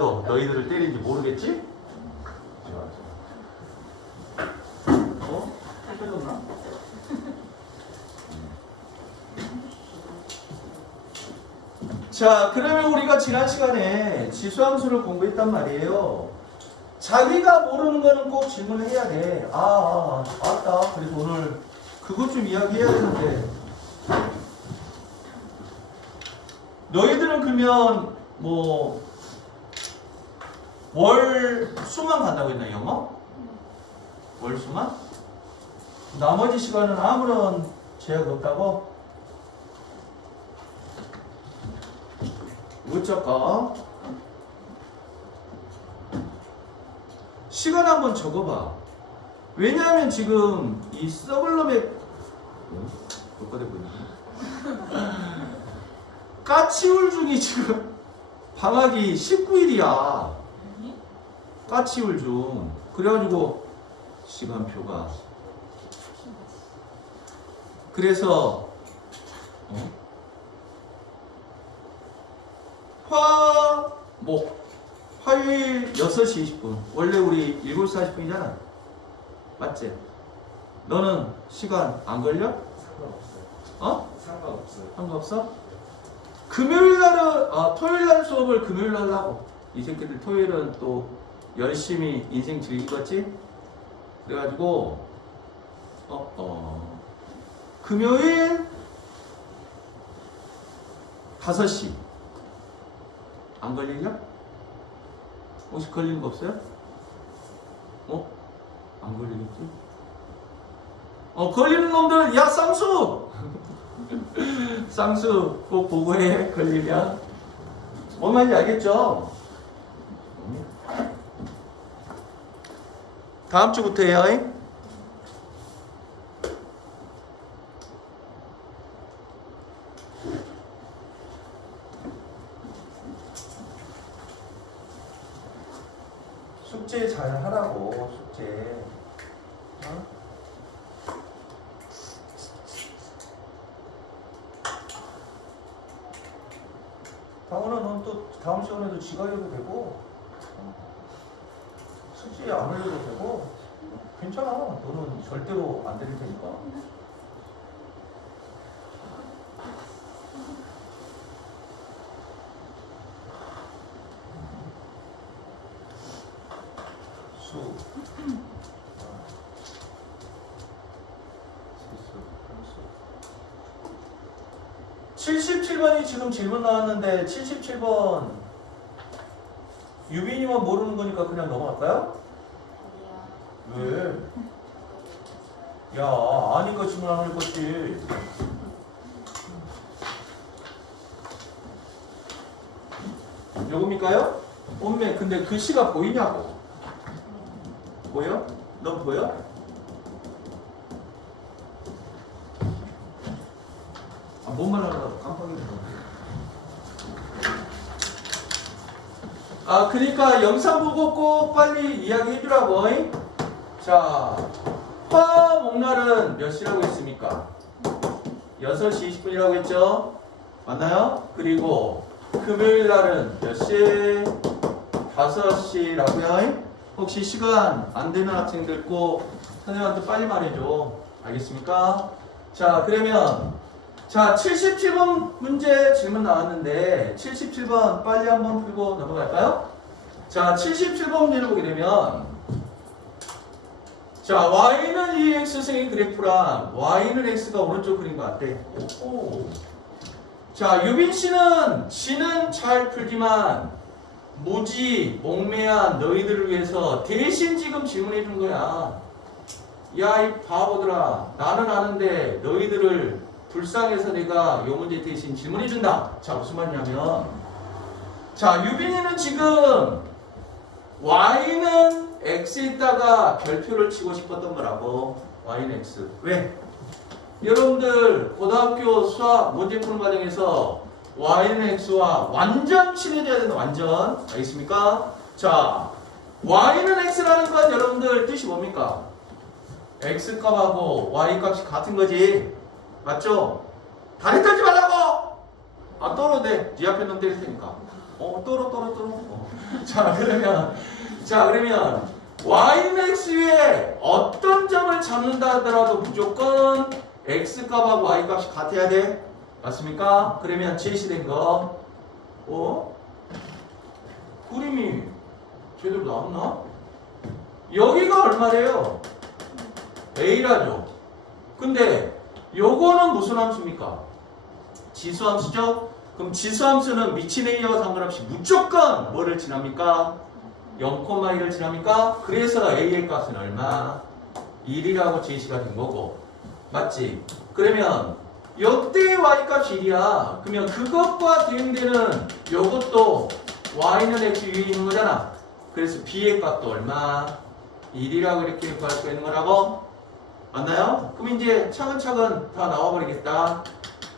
너희들을 때린지 모르겠지? 어? 해줬나? 자, 그러면 우리가 지난 시간에 지수함수를 공부했단 말이에요. 자기가 모르는 거는 꼭 질문을 해야 돼. 맞다. 그래서 오늘 그것 좀 이야기해야 되는데. 너희들은 그러면 뭐 월수만 간다고 했나 영어? 월수만? 나머지 시간은 아무런 제약 없다고? 어쩔까? 시간 한번 적어봐. 왜냐하면 지금 이 서블럼의 몇 가지 보이냐? 까치울중이 지금 방학이 19일이야. 까치울중. 그래가지고 시간표가 그래서 화요일 6시 20분. 원래 우리 7시 40분이잖아. 맞지? 너는 시간 안 걸려? 상관없어요. 어? 상관없어요. 상관없어? 금요일 날은, 토요일 날 수업을 금요일 날 하고. 이 새끼들 토요일은 또 열심히 인생 즐기겠지? 그래가지고, 금요일 5시. 안 걸리냐? 혹시 걸리는 거 없어요? 안 걸리겠지? 걸리는 놈들, 야, 쌍수! 쌍수 꼭 보고해, 걸리면. 뭔 말인지 알겠죠? 다음 주부터 해요. 숙제 잘 하라고, 숙제. 강원아, 넌 또 다음 시간에도 지가 해도 되고, 숙제 안 올려도 되고, 괜찮아. 너는 절대로 안 될 테니까. 수. 77번이 지금 질문 나왔는데 77번 유빈이만 모르는 거니까 그냥 넘어갈까요? 왜? 야, 아니까 질문 안 할 거지. 요겁니까요? 엄매, 근데 글씨가 보이냐고? 보여? 넌 보여? 뭔 말하려고 깜빡이네. 그러니까 영상 보고 꼭 빨리 이야기해 주라고. 자, 화목날은 몇 시라고 했습니까? 6시 20분이라고 했죠? 맞나요? 그리고 금요일 날은 몇 시? 5시라고요? 혹시 시간 안 되는 학생들 꼭 선생님한테 빨리 말해줘. 알겠습니까? 자, 그러면 자, 77번 문제 질문 나왔는데 77번 빨리 한번 풀고 넘어갈까요? 자, 77번 문제를 보게 되면 자, y는 2x승의 그래프랑 y는 x가 오른쪽 그린 것 같아. 자, 유빈씨는 지는 잘 풀지만 무지, 몽매한 너희들을 위해서 대신 지금 질문해 준 거야. 야, 이 바보들아, 나는 아는데 너희들을 불쌍해서 내가 요 문제 대신 질문해 준다. 자, 무슨 말이냐면 자, 유빈이는 지금 y는 x에다가 별표를 치고 싶었던 거라고. y는 x. 왜? 여러분들 고등학교 수학 문제 푸는 과정에서 y는 x와 완전 친해져야 된다. 완전. 알겠습니까? 자, y는 x라는 건 여러분들 뜻이 뭡니까? x값하고 y값이 같은 거지. 맞죠? 다리 떨지 말라고! 떨어도 돼. 네 앞에 놈 때릴 테니까. 또로. 자, 그러면 y는 x 위에 어떤 점을 잡는다 하더라도 무조건 x 값하고 y 값이 같아야 돼. 맞습니까? 그러면 제시된 거. 그림이 제대로 나왔나? 여기가 얼마래요? a라죠. 근데 요거는 무슨 함수입니까? 지수함수죠? 그럼 지수함수는 미친 a와 상관없이 무조건 뭐를 지납니까? 0,1을 지납니까? 그래서 a의 값은 얼마? 1이라고 제시가 된 거고. 맞지? 그러면 요때 y 값이 1이야. 그러면 그것과 대응되는 요것도 y는 x 위에 있는 거잖아. 그래서 b의 값도 얼마? 1이라고 이렇게 구할 수 있는 거라고? 맞나요? 그럼 이제 차근차근 다 나와버리겠다.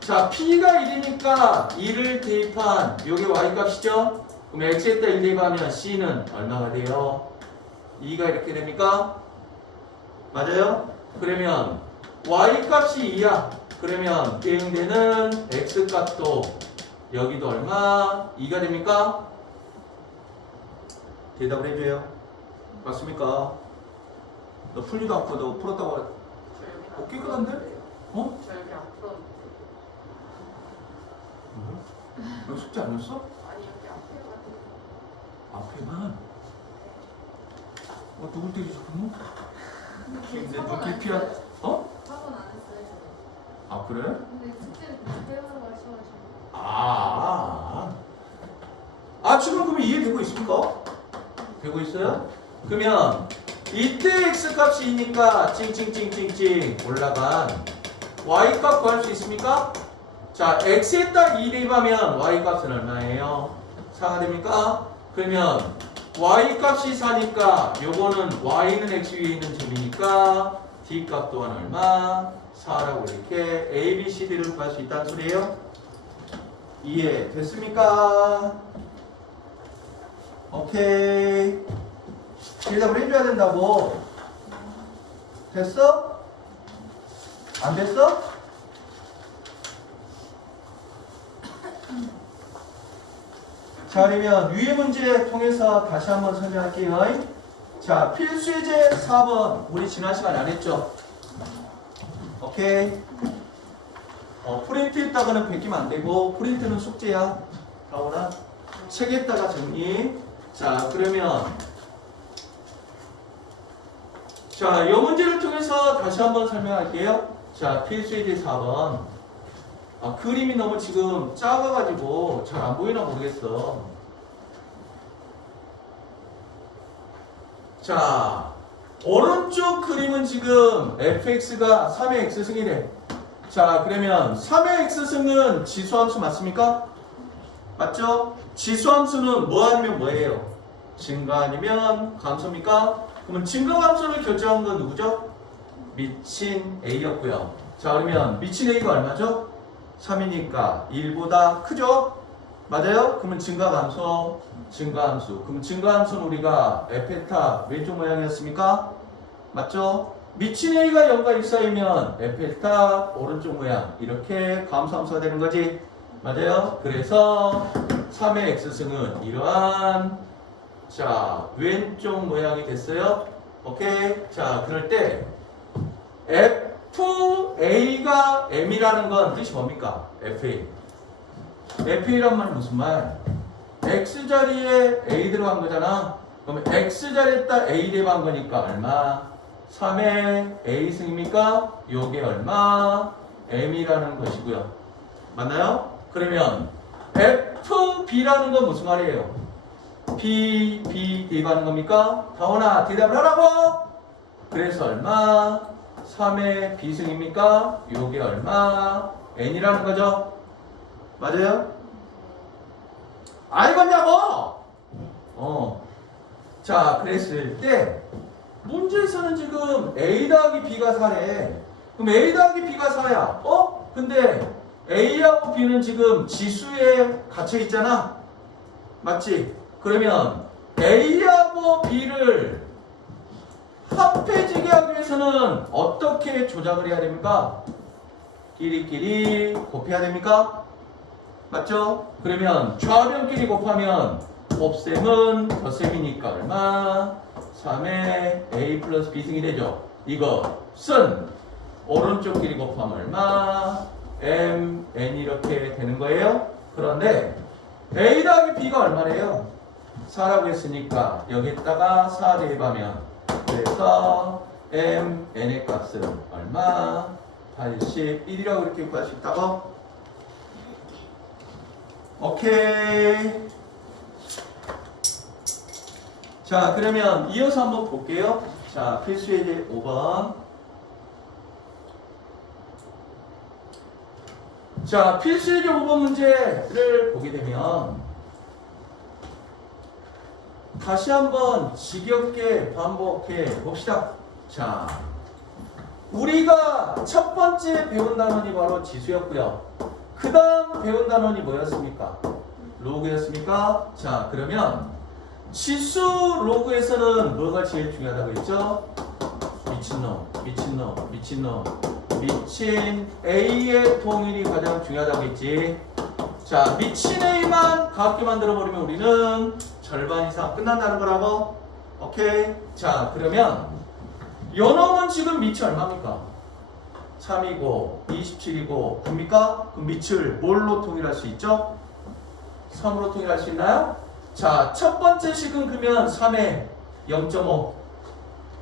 자, p가 1이니까 1을 대입한 요게 y 값이죠? 그럼 x에다 1 대입하면 c는 얼마가 돼요? 2가 이렇게 됩니까? 맞아요? 그러면 y 값이 2야. 그러면 대응되는 x 값도 여기도 얼마? 2가 됩니까? 대답을 해줘요. 맞습니까? 너 풀리도 않고 너 풀었다고 깨끗한데? 어? 저 여기 안 풀었는데. 너 숙제 안 했어? 아니 여기 앞에만. 앞에만? 누굴 때리지 그럼? 근데 너 안 기피한 했어요. 어? 학원 안 했어요. 아 그래? 근데 숙제는 그냥 배우라고 하셔가지고. 지금 그러면 이해되고 있습니까? 되고 있어요? 그러면 이때 x 값이 2니까 찡찡찡찡찡 올라간 y 값 구할 수 있습니까? 자, x에 딱 2 대입하면 y 값은 얼마예요? 4가 됩니까? 그러면 y 값이 4니까 요거는 y는 x 위에 있는 점이니까 d 값 또한 얼마? 4라고 이렇게 a, b, c, d를 구할 수 있다는 소리예요? 이해됐습니까? 오케이. 대답을 해줘야 된다고. 됐어? 안 됐어? 자, 그러면 위의 문제 통해서 다시 한번 설명할게요. 자, 필수예제 4번 우리 지난 시간에 안 했죠? 오케이. 프린트했다가는 베끼면 안 되고 프린트는 숙제야. 가오나 책에다가 정리. 자, 그러면 자, 이 문제를 통해서 다시 한번 설명할게요. 자, 필수예제 4번. 그림이 너무 지금 작아가지고 잘 안 보이나 모르겠어. 자, 오른쪽 그림은 지금 fx가 3의 x승이래. 자, 그러면 3의 x승은 지수함수 맞습니까? 맞죠? 지수함수는 뭐 아니면 뭐예요? 증가 아니면 감소입니까? 그러면 증가 감소를 결정한 건 누구죠? 미친 a였고요. 자, 그러면 미친 a가 얼마죠? 3이니까 1보다 크죠? 맞아요? 그러면 증가 감소, 증가함수. 그럼 증가함수는 우리가 에펠타 왼쪽 모양이었습니까? 맞죠? 미친 a가 0과 1 사이면 에펠타 오른쪽 모양. 이렇게 감소함수가 되는 거지. 맞아요? 그래서 3의 x승은 이러한 자 왼쪽 모양이 됐어요. 오케이? 자, 그럴 때 FA가 M이라는 건 뜻이 뭡니까? FA. FA란 말은 무슨 말? X자리에 A 들어간 거잖아. 그러면 X자리에다 A 대입한 거니까 얼마? 3의 A승입니까? 요게 얼마? M이라는 것이고요. 맞나요? 그러면 FB라는 건 무슨 말이에요? B 대입하는 겁니까? 다원아 대답을 하라고! 그래서 얼마? 3의 B승입니까? 요게 얼마? N이라는 거죠? 맞아요? 알겠냐고! 자, 그랬을 때 문제에서는 지금 A 더하기 B가 4래. 그럼 A 더하기 B가 4야. 근데 A하고 B는 지금 지수에 갇혀 있잖아. 맞지? 그러면 A하고 B를 합해지게 하기 위해서는 어떻게 조작을 해야 됩니까? 끼리끼리 곱해야 됩니까? 맞죠? 그러면 좌변끼리 곱하면 곱셈은 덧셈이니까 얼마? 3의 a 플러스 b승이 되죠. 이것은 오른쪽끼리 곱하면 얼마? m, n 이렇게 되는 거예요. 그런데 a 더하기 b가 얼마래요? 4라고 했으니까 여기다가 4 대입하면 그래서 m, n의 값은 얼마? 81이라고 이렇게 구할 수 있다고? 오케이. 자, 그러면 이어서 한번 볼게요. 자, 필수 예제 5번. 자, 필수 예제 5번 문제를 보게 되면 다시 한번 지겹게 반복해 봅시다. 자, 우리가 첫 번째 배운 단원이 바로 지수였고요. 그 다음 배운 단원이 뭐였습니까? 로그였습니까? 자, 그러면 지수 로그에서는 뭐가 제일 중요하다고 했죠? 미친놈, 미친놈, 미친놈, 미친 A의 통일이 가장 중요하다고 했지. 자, 미친 A만 같게 만들어버리면 우리는 절반 이상 끝난다는 거라고? 오케이. 자, 그러면 요 놈은 지금 밑이 얼마입니까? 3이고 27이고 9입니까? 그럼 밑을 뭘로 통일할 수 있죠? 3으로 통일할 수 있나요? 자, 첫 번째 식은 그러면 3에 0.5.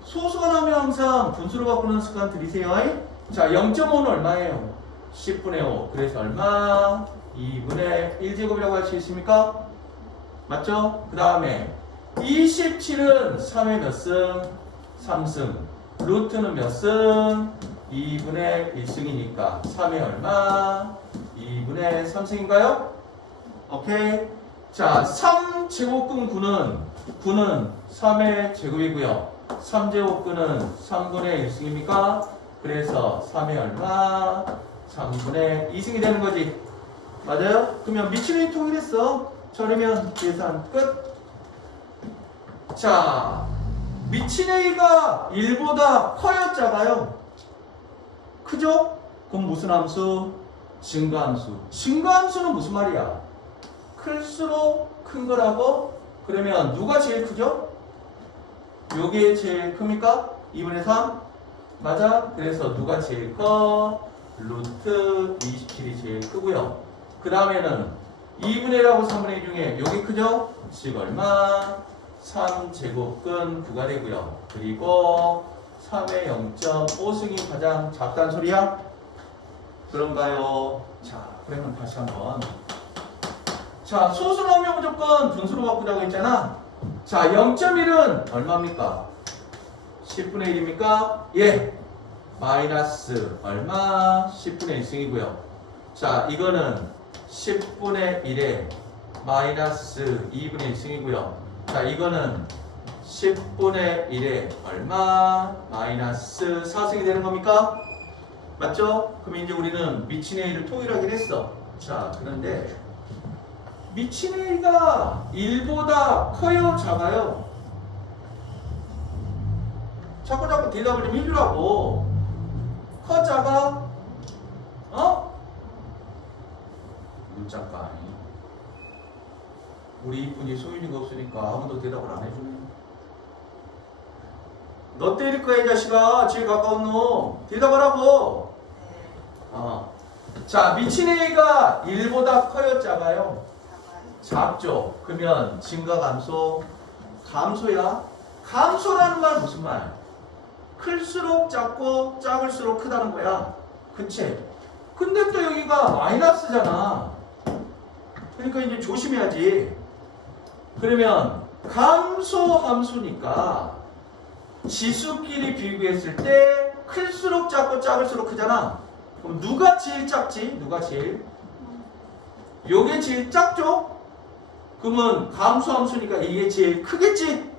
소수가 나오면 항상 분수로 바꾸는 습관 들이세요. 자, 0.5는 얼마예요? 10분의 5. 그래서 얼마? 2분의 1제곱이라고 할 수 있습니까? 맞죠? 그 다음에 27은 3의 몇 승? 3승. 루트는 몇 승? 2분의 1승이니까 3의 얼마? 2분의 3승인가요? 오케이. 자, 3제곱근 9는 3의 제곱이고요. 3제곱근은 3분의 1승입니까? 그래서 3의 얼마? 3분의 2승이 되는 거지. 맞아요? 그러면 미치는 통일했어. 저러면 계산 끝. 자, 미친 A가 1보다 커요, 작아요? 크죠? 그럼 무슨 함수? 증가함수. 증가함수는 무슨 말이야? 클수록 큰 거라고? 그러면 누가 제일 크죠? 요게 제일 큽니까? 2분의 3? 맞아? 그래서 누가 제일 커? 루트 27이 제일 크고요. 그 다음에는 2분의 1하고 3분의 2 중에 요게 크죠? 즉 얼마? 3제곱근 9가 되고요. 그리고 3의 0.5승이 가장 작다는 소리야? 그런가요? 자, 그러면 다시 한번. 자, 소수 나오면 무조건 분수로 바꾸자고 했잖아. 자, 0.1은 얼마입니까? 10분의 1입니까? 예. 마이너스 얼마? 10분의 1승이고요. 자, 이거는 10분의 1에 마이너스 2분의 1승이고요. 자, 이거는 10분의 1에 얼마? 마이너스 4승이 되는 겁니까? 맞죠? 그럼 이제 우리는 미친 A를 통일하긴 했어. 자, 그런데 미친 A가 1보다 커요? 작아요? 자꾸 대답을 좀 해주라고. 커? 작아? 어? 문자가 아니. 우리 이쁜이 소윤이가 없으니까 아무도 대답을 안 해주네. 너 때릴 거야, 이 자식아. 제일 가까운 놈. 대답하라고. 자, 미친 A가 1보다 커요, 작아요? 작죠. 그러면 증가 감소? 감소야. 감소라는 말 무슨 말? 클수록 작고 작을수록 크다는 거야. 그치? 근데 또 여기가 마이너스잖아. 그러니까 이제 조심해야지. 그러면 감소 함수니까 지수끼리 비교했을 때 클수록 작고 작을수록 크잖아. 그럼 누가 제일 작지? 누가 제일? 요게 제일 작죠? 그러면 감소 함수니까 이게 제일 크겠지?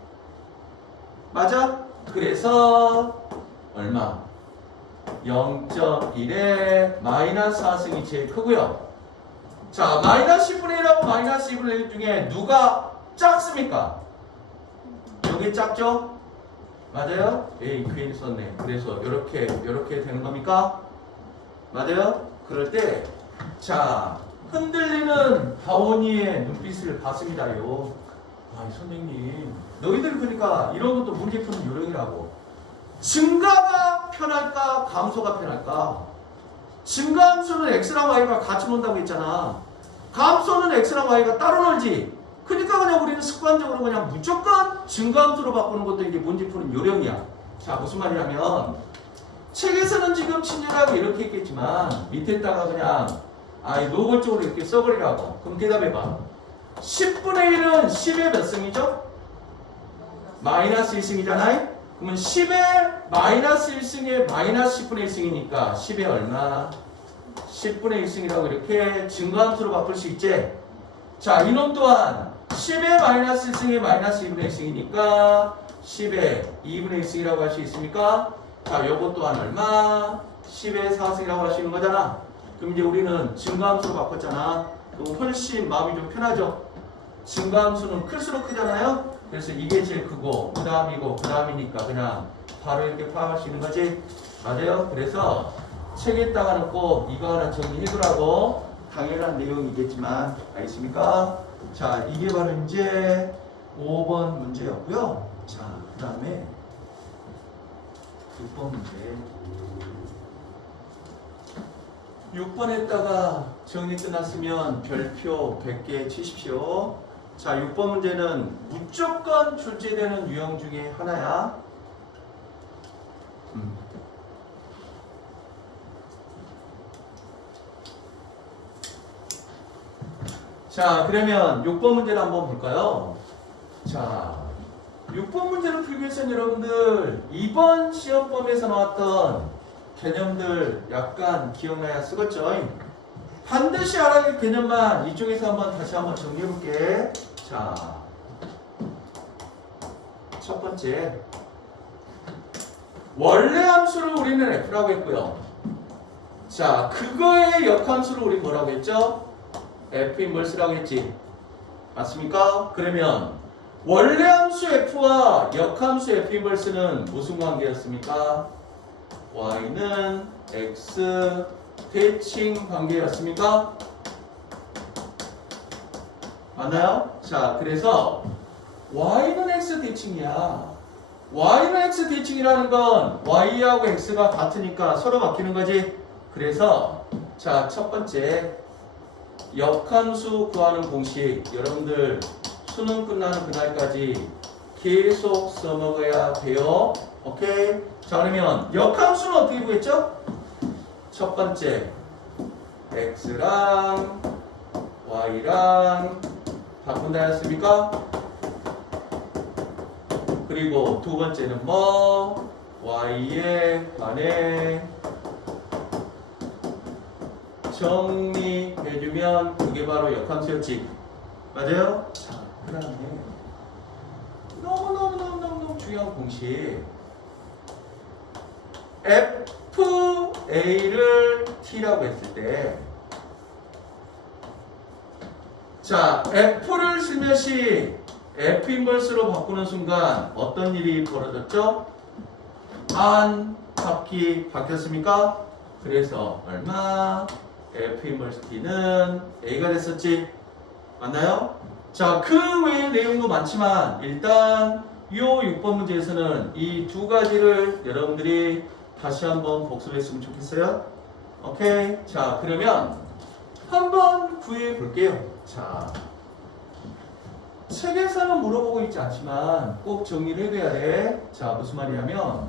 맞아? 그래서 얼마? 0.1에 마이너스 4승이 제일 크고요. 자, 마이너스 10분의 1하고 마이너스 2분의 1 중에 누가 작습니까? 요게 작죠? 맞아요? 에이, 괜히 썼네. 그래서 이렇게 되는 겁니까? 맞아요? 그럴 때, 자, 흔들리는 다원이의 눈빛을 봤습니다요. 아, 선생님, 너희들 그러니까 이런 것도 문제 푸는 요령이라고. 증가가 편할까, 감소가 편할까? 증가함수는 x랑 y가 같이 논다고 했잖아. 감소는 x랑 y가 따로 놀지. 그러니까 그냥 우리는 습관적으로 그냥 무조건 증가함수로 바꾸는 것도 이게 문제 푸는 요령이야. 자, 무슨 말이냐면 책에서는 지금 친절하게 이렇게 했겠지만 밑에다가 그냥 노골적으로 이렇게 써버리라고. 그럼 대답해봐. 10분의 1은 10의 몇 승이죠? 마이너스 1승이잖아요? 그러면 10의 마이너스 1승에 마이너스 10분의 1승이니까 10의 얼마? 10분의 1승이라고 이렇게 증가함수로 바꿀 수 있지? 자, 이놈 또한 10의 마이너스 1승에 마이너스 2분의 1승이니까 10의 2분의 1승이라고 할 수 있습니까? 자, 요것 또한 얼마? 10의 4승이라고 할 수 있는 거잖아. 그럼 이제 우리는 증가함수로 바꿨잖아. 그럼 훨씬 마음이 좀 편하죠? 증가함수는 클수록 크잖아요? 그래서 이게 제일 크고 그 다음이고 그 다음이니까 그냥 바로 이렇게 파악할 수 있는 거지? 맞아요? 그래서 책에다가는 꼭 이거 하나 정리해두라고. 당연한 내용이겠지만 알겠습니까? 자, 이게 바로 이제 5번 문제였고요. 자, 그 다음에 6번 문제. 6번에다가 정리 끝났으면 별표 100개 치십시오. 자, 6번 문제는 무조건 출제되는 유형 중에 하나야. 자, 그러면 6번 문제를 한번 볼까요? 자, 6번 문제를 풀기 위해서는 여러분들 이번 시험범위에서 나왔던 개념들 약간 기억나야 쓰겠죠? 반드시 알아야 할 개념만 이쪽에서 한번 다시 한번 정리해 볼게. 자, 첫 번째, 원래 함수를 우리는 f라고 했고요. 자, 그거의 역함수를 우리 뭐라고 했죠? f 인버스라고 했지. 맞습니까? 그러면 원래 함수 f와 역함수 f 인버스는 무슨 관계였습니까? y는 x 대칭 관계였습니까? 맞나요? 자, 그래서 y는 x 대칭이야. y는 x 대칭이라는 건 y하고 x가 같으니까 서로 바뀌는 거지. 그래서 자, 첫 번째 역함수 구하는 공식 여러분들 수능 끝나는 그날까지 계속 써먹어야 돼요. 오케이? 자, 그러면 역함수는 어떻게 구했죠? 첫 번째 x랑 y랑 바꾼다 했습니까? 그리고 두 번째는 뭐? y에 관해 정리해주면 그게 바로 역함수였지. 맞아요? 자, 그 다음에 너무 중요한 공식 FA를 T라고 했을 때 자, F를 슬며시 F 인버스로 바꾸는 순간 어떤 일이 벌어졌죠? 한 바퀴 바뀌었습니까? 그래서 얼마? F 인버스 T는 A가 됐었지. 맞나요? 자, 그 외의 내용도 많지만 일단 이 6번 문제에서는 이 두 가지를 여러분들이 다시 한번 복습했으면 좋겠어요. 오케이? 자, 그러면 한번 구해 볼게요. 자, 책에서는 물어보고 있지 않지만 꼭 정리를 해둬야 돼. 자, 무슨 말이냐면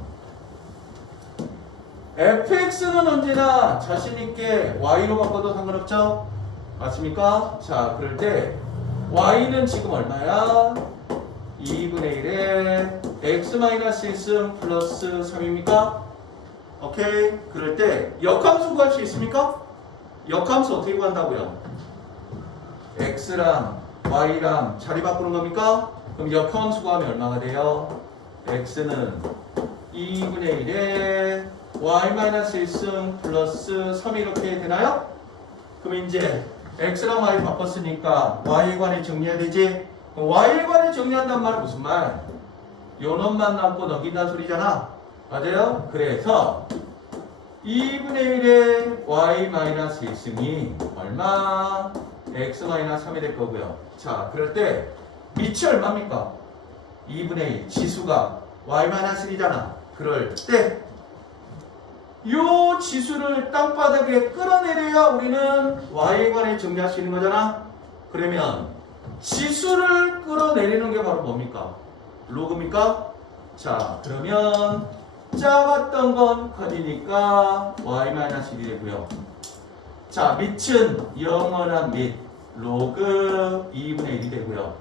fx는 언제나 자신있게 y로 바꿔도 상관없죠? 맞습니까? 자, 그럴 때 y는 지금 얼마야? 2분의 1에 x-1승 플러스 3입니까? 오케이? 그럴 때 역함수 구할 수 있습니까? 역함수 어떻게 구한다고요? x랑 y랑 자리 바꾸는 겁니까? 그럼 역함수 구하면 얼마가 돼요? x는 2분의 1에 y-1승 플러스 3 이렇게 되나요? 그럼 이제 x랑 y 바꿨으니까 y에 관해 정리해야 되지? 그럼 y에 관해 정리한단 말은 무슨 말? 요 놈만 남고 넘긴다는 소리잖아. 맞아요? 그래서 2분의 1의 y 마이너스 1승이 얼마? x 마이너스 3이 될 거고요. 자, 그럴 때 밑이 얼마입니까? 2분의 1 지수가 y 마이너스 1이잖아. 그럴 때 요 지수를 땅바닥에 끌어내려야 우리는 y에 관해 정리할 수 있는 거잖아. 그러면 지수를 끌어내리는 게 바로 뭡니까? 로그입니까? 자, 그러면 작았던 건 커지니까 y-1이 되고요. 자, 밑은 영원한 밑 로그 2분의 1이 되고요.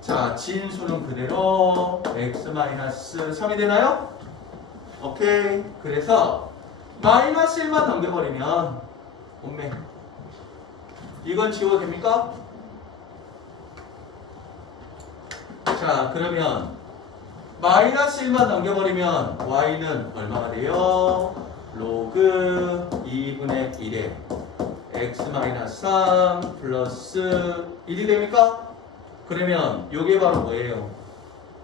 자, 진수는 그대로 x-3이 되나요? 오케이. 그래서 마이너스 1만 넘겨버리면 엄매 이건 지워도 됩니까? 자, 그러면 마이너스 1만 넘겨버리면 y는 얼마가 돼요? 로그 2분의 1에 x-3 플러스 1이 됩니까? 그러면 이게 바로 뭐예요?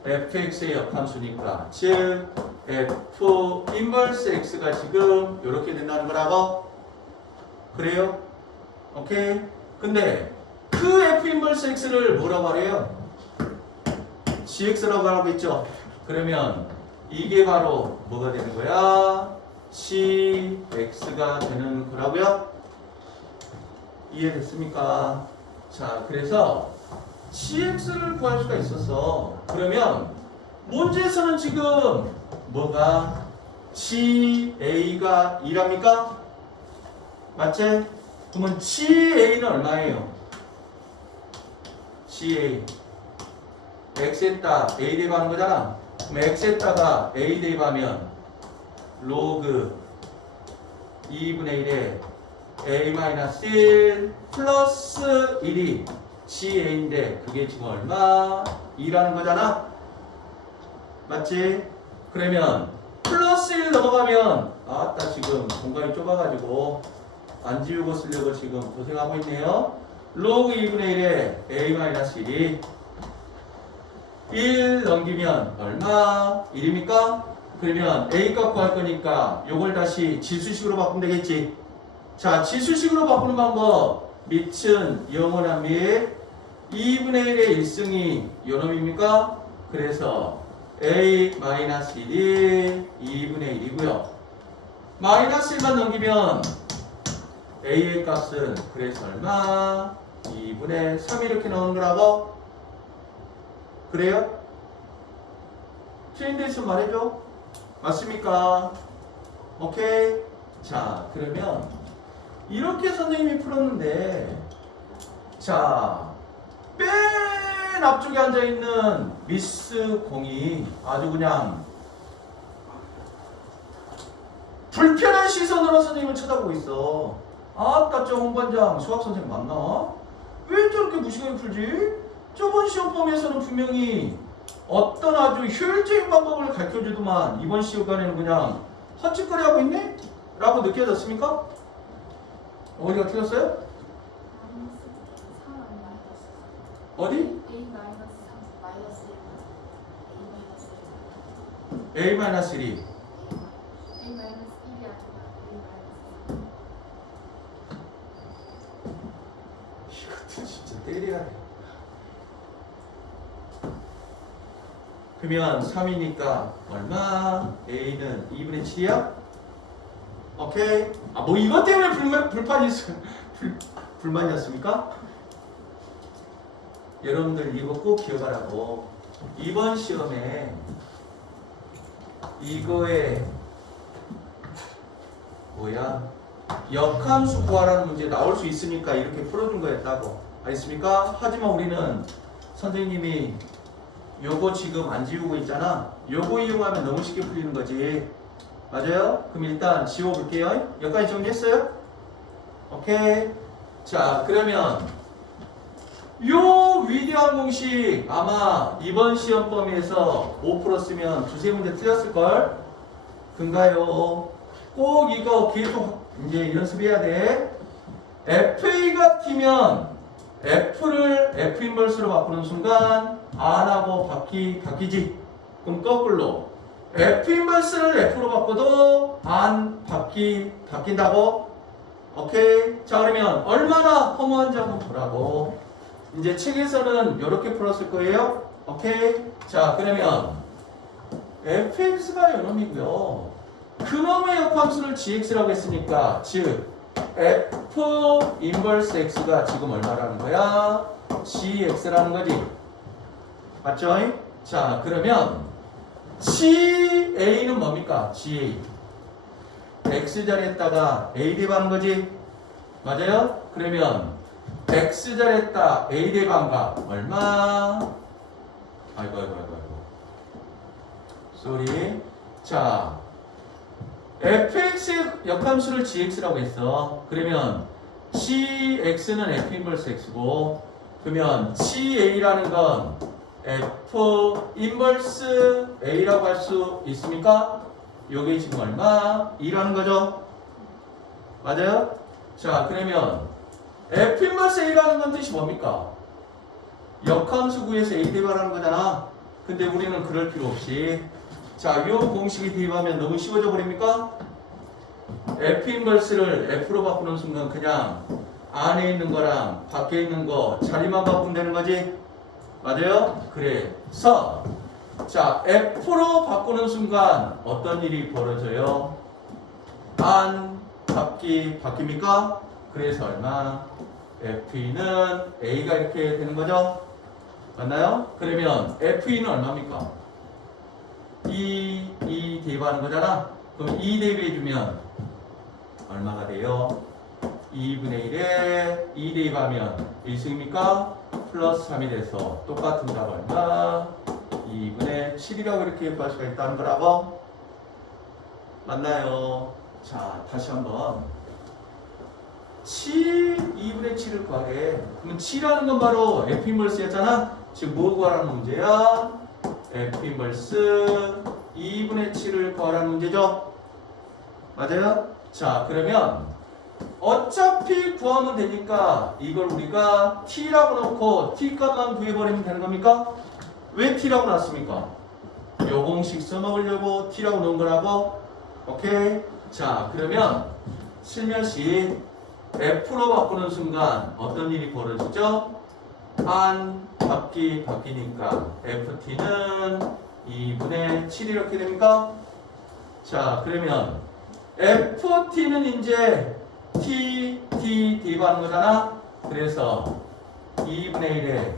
fx의 역함수니까 즉 f 인버스 x가 지금 이렇게 된다는 거라고? 그래요? 오케이? 근데 그 f 인버스 x를 뭐라고 하래요? gx라고 하고 있죠? 그러면 이게 바로 뭐가 되는 거야? gx가 되는 거라고요? 이해됐습니까? 자, 그래서 gx를 구할 수가 있었어. 그러면 문제에서는 지금 뭐가 ga가 2랍니까? 맞지? 그러면 ga는 얼마예요? ga x에다 a 대입하는 거잖아. 그럼 x에다가 a 대입하면 로그 2분의 1에 a-1 플러스 1이 ga인데 그게 지금 얼마? 2라는 거잖아. 맞지? 그러면 플러스 1 넘어가면 아따 지금 공간이 좁아가지고 안 지우고 쓰려고 지금 고생하고 있네요. 로그 2분의 1에 a-1이 1 넘기면 얼마? 1입니까? 그러면 a 값 구할 거니까 요걸 다시 지수식으로 바꾸면 되겠지. 자, 지수식으로 바꾸는 방법 밑은 영원한 밑 2분의 1의 1승이 요놈입니까? 그래서 a-1이 2분의 1이고요. 마이너스 1만 넘기면 a의 값은 그래서 얼마? 2분의 3 이렇게 나오는 거라고? 그래요? 틀린 데 있으면 말해줘. 맞습니까? 오케이. 자, 그러면 이렇게 선생님이 풀었는데, 자, 맨 앞쪽에 앉아있는 미스 공이 아주 그냥 불편한 시선으로 선생님을 쳐다보고 있어. 아따, 저 홍반장 수학 선생님 맞나? 왜 저렇게 무식하게 풀지? 저번 시험 범위에서는 분명히 어떤 아주 효율적인 방법을 가르쳐주더만 이번 시간에는 그냥 헛짓거리 하고 있네? 라고 느껴졌습니까? 어디가 틀렸어요? 어디? A-3 a-1이 A-1이 아니라 이것도 진짜 때려야 돼. 그러면 3이니까 얼마? a는 2분의 7이야? 오케이. 아, 뭐 이것 때문에 불만이었습니까? 여러분들 이거 꼭 기억하라고. 이번 시험에 이거에 뭐야? 역함수 구하라는 문제 나올 수 있으니까 이렇게 풀어준 거였다고. 알겠습니까? 하지만 우리는 선생님이 요거 지금 안 지우고 있잖아. 요거 이용하면 너무 쉽게 풀리는 거지. 맞아요? 그럼 일단 지워볼게요. 여기까지 정리했어요? 오케이. 자, 그러면 요 위대한 공식 아마 이번 시험 범위에서 5 풀었으면 두세 문제 틀렸을걸? 근가요? 꼭 이거 계속 이제 연습해야 돼. FA가 T면 F를 F 인버스로 바꾸는 순간 안하고 바뀌지. 그럼 거꾸로 F 인버스를 F로 바꿔도 안 바뀐다고? 오케이. 자, 그러면 얼마나 허무한지 한번 보라고. 이제 책에서는 이렇게 풀었을 거예요. 오케이. 자, 그러면 fx가 요놈이고요. 그놈의 역함수를 gx라고 했으니까 즉 f 인버스 x가 지금 얼마라는 거야? gx라는 거지. 맞죠? 자, 그러면 GA는 뭡니까? GA. X자리에다가 A 대입하는 거지. 맞아요? 그러면 X자리에다 A 대입한가? 얼마? 아이고. 쏘리. 자, fx의 역함수를 gx라고 했어. 그러면 gx는 f 인버스 x고, 그러면 ga라는 건 f 인버스 a라고 할 수 있습니까? 요게 지금 얼마? 2라는 거죠? 맞아요? 자, 그러면 f 인버스 a라는 건 뜻이 뭡니까? 역함수 구해서 a 대입하라는 거잖아. 근데 우리는 그럴 필요 없이, 자, 요 공식이 대입하면 너무 쉬워져 버립니까? f 인버스를 f로 바꾸는 순간 그냥 안에 있는 거랑 밖에 있는 거 자리만 바꾸면 되는 거지. 맞아요? 그래서 자, f로 바꾸는 순간 어떤 일이 벌어져요? 안 바뀝니까? 그래서 얼마? f는 a가 이렇게 되는 거죠? 맞나요? 그러면 f는 얼마입니까? 2 대입하는 거잖아. 그럼 2 대입해주면 얼마가 돼요? 2분의 1에 2 대입하면 1승입니까? 플러스 3이 돼서 똑같은 답 얼마? 2분의 7이라고 이렇게 구할 수가 있다는 거라고? 맞나요? 자, 다시 한번 2분의 7을 구하래. 그러면 7이라는 건 바로 F 인버스였잖아? 지금 뭐 구하라는 문제야? F 인버스 2분의 7을 구하라는 문제죠? 맞아요? 자, 그러면 어차피 구하면 되니까 이걸 우리가 t라고 놓고 t 값만 구해버리면 되는 겁니까? 왜 t라고 놨습니까? 요 공식 써먹으려고 t라고 놓은 거라고? 오케이? 자, 그러면 슬며시 f로 바꾸는 순간 어떤 일이 벌어지죠? 안 바뀌니까 ft는 2분의 7 이렇게 됩니까? 자, 그러면 ft는 이제 t 대입하는 거잖아. 그래서 2분의 1에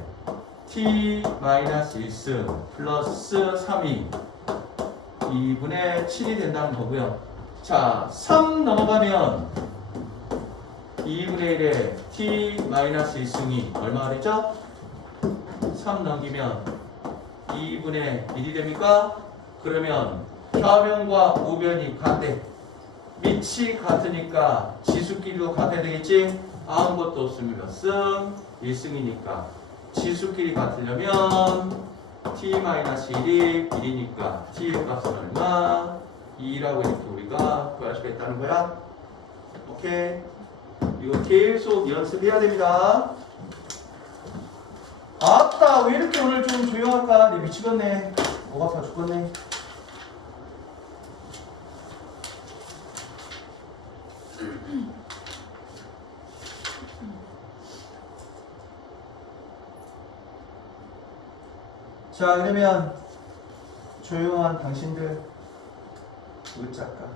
t 마이너스 1승 플러스 3이 2분의 7이 된다는 거고요. 자, 3 넘어가면 2분의 1에 t 마이너스 1승이 얼마가 되죠? 3 넘기면 2분의 1이 됩니까? 그러면 좌변과 우변이 같대. 밑이 같으니까 지수끼리도 같아야 되겠지? 아무것도 없으면 몇 승? 1승이니까 지수끼리 같으려면 t-1이 1이니까 t의 값은 얼마? 2라고 이렇게 우리가 구할 수가 있다는 거야. 오케이? 이거 계속 연습해야 됩니다. 아따, 왜 이렇게 오늘 좀 조용할까? 내 미치겠네. 목 아파 죽겠네. 자, 그러면 조용한 당신들 으짜까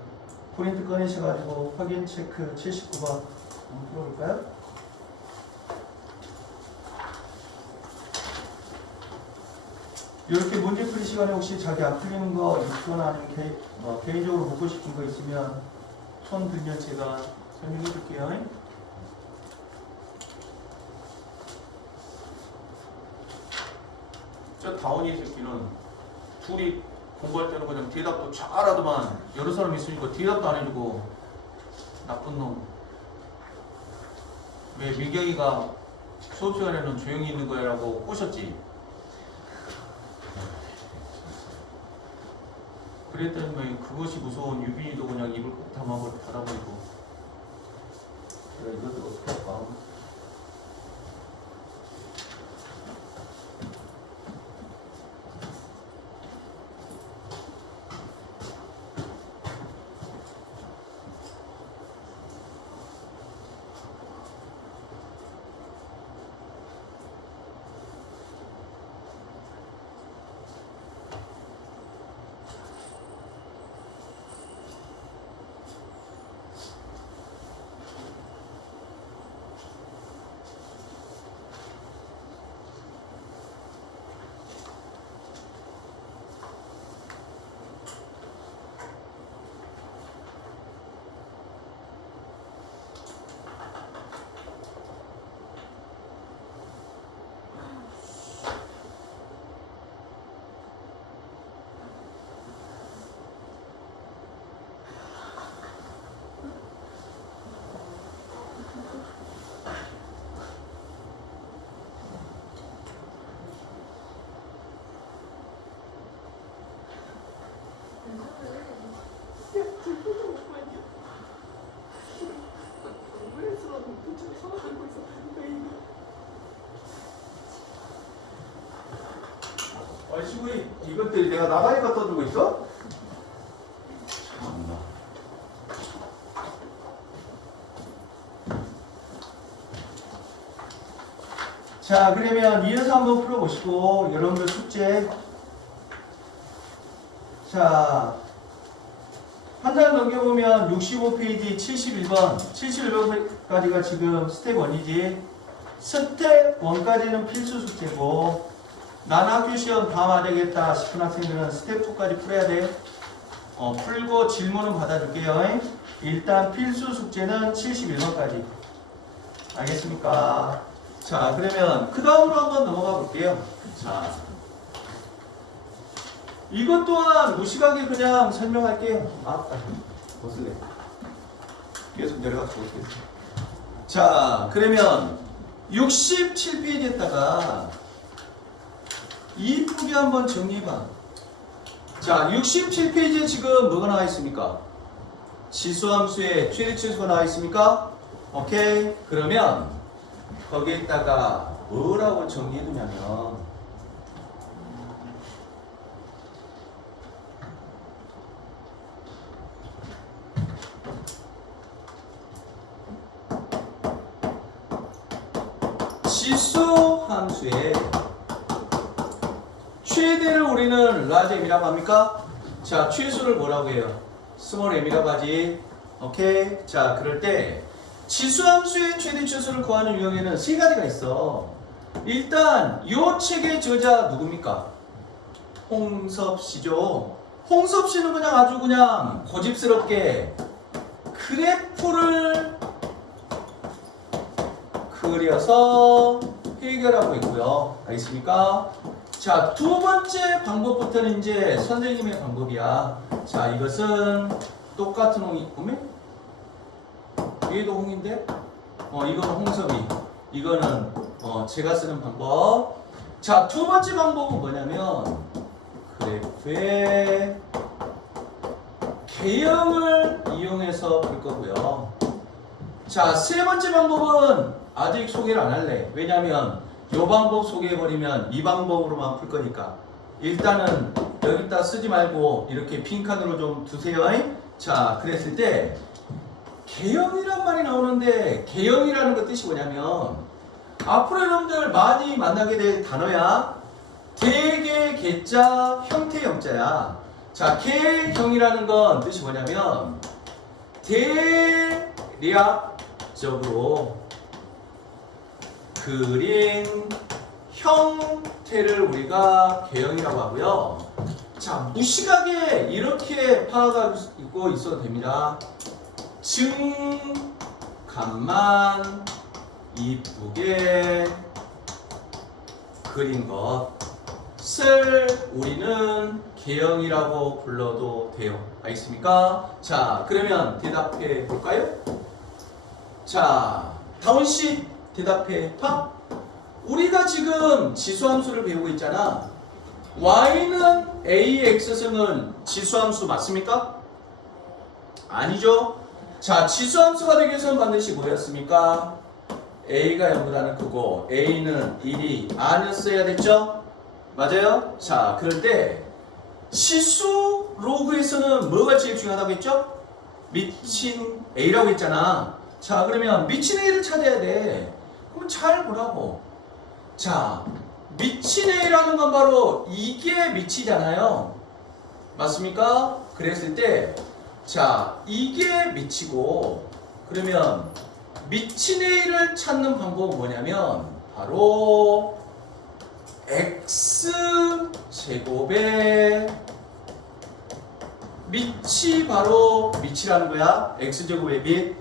프린트 꺼내셔가지고 확인 체크 79번 한번 풀어볼까요? 이렇게 문제풀이 시간에 혹시 자기 안 풀리는 거 있거나 아니면 개인적으로 묻고 싶은 거 있으면 손 들면 제가 설명해 줄게요. 저 다운이 새끼는 둘이 공부할 때는 그냥 대답도 잘하더만 여러 사람 있으니까 대답도 안 해주고 나쁜 놈. 왜 미경이가 수업 시간에는 조용히 있는 거야라고 꼬셨지. 그랬더니 뭐 그것이 무서운 유빈이도 그냥 입을 꼭 닫아버리고. 내가 이것도 어떻게 할까? 치고 이것들이 내가 나가니까 떠들고 있어? 참나. 자, 그러면 이어서 한번 풀어보시고 여러분들 숙제. 자, 한 달 넘겨보면 65페이지 71번 71번까지가 지금 스텝 1이지. 스텝 1까지는 필수 숙제고 나는 학교 시험 다 맞아야겠다 싶은 학생들은 스텝 2까지 풀어야 돼. 풀고 질문은 받아줄게요. 일단 필수 숙제는 71번까지. 알겠습니까? 자, 그러면 그 다음으로 한번 넘어가 볼게요. 자, 이것 또한 무식하게 그냥 설명할게요. 못 쓸래. 계속 내려가서 못 쓰겠어. 자, 그러면 67페이지에다가 이쁘게 한번 정리해봐. 자, 67페이지에 지금 뭐가 나와 있습니까? 지수함수의 최대치수가 나와 있습니까? 오케이. 그러면 거기에다가 뭐라고 정리해두냐면 지수함수의 최대를 우리는 large m이라고 합니까? 자, 최소를 뭐라고 해요? small m이라고 하지. 오케이. 자, 그럴 때 지수함수의 최대 최소를 구하는 유형에는 세 가지가 있어. 일단 이 책의 저자 누굽니까? 홍섭씨죠. 홍섭씨는 그냥 아주 그냥 고집스럽게 그래프를 그려서 해결하고 있고요. 알겠습니까? 자, 두 번째 방법부터는 이제 선생님의 방법이야. 자, 이것은 똑같은 홍이, 얘도 홍인데? 이거는 홍섭이. 이거는 제가 쓰는 방법. 자, 두 번째 방법은 뭐냐면 그래프의 개형을 이용해서 풀 거고요. 자, 세 번째 방법은 아직 소개를 안 할래. 왜냐면 이 방법 소개해버리면 이 방법으로만 풀 거니까. 일단은 여기다 쓰지 말고 이렇게 빈칸으로 좀 두세요. 자, 그랬을 때 개형이란 말이 나오는데 개형이라는 것 뜻이 뭐냐면 앞으로 여러분들 많이 만나게 될 단어야. 대개 개자 형태 형자야. 자, 개형이라는 건 뜻이 뭐냐면 대략적으로 그린 형태를 우리가 개형이라고 하고요. 자, 무식하게 이렇게 파악하고 있어도 됩니다. 증감만 이쁘게 그린 것을 우리는 개형이라고 불러도 돼요. 알겠습니까? 자, 그러면 대답해 볼까요? 자, 다운씨 대답해 봐. 우리가 지금 지수함수를 배우고 있잖아. y는 ax승은 지수함수 맞습니까? 아니죠? 자, 지수함수가 되기 위해서는 반드시 뭐였습니까? a가 0보다는 크고 a는 1이 아니었어야 됐죠? 맞아요? 자, 그럴 때 지수 로그에서는 뭐가 제일 중요하다고 했죠? 미친 a라고 했잖아. 자, 그러면 미친 a를 찾아야 돼. 그럼 잘 보라고. 자, 미친 a라는 건 바로 이게 미치잖아요. 맞습니까? 그랬을 때 자, 이게 미치고 그러면 미친 a를 찾는 방법은 뭐냐면 바로 x제곱에 미치 바로 미치라는 거야. x제곱의 밑.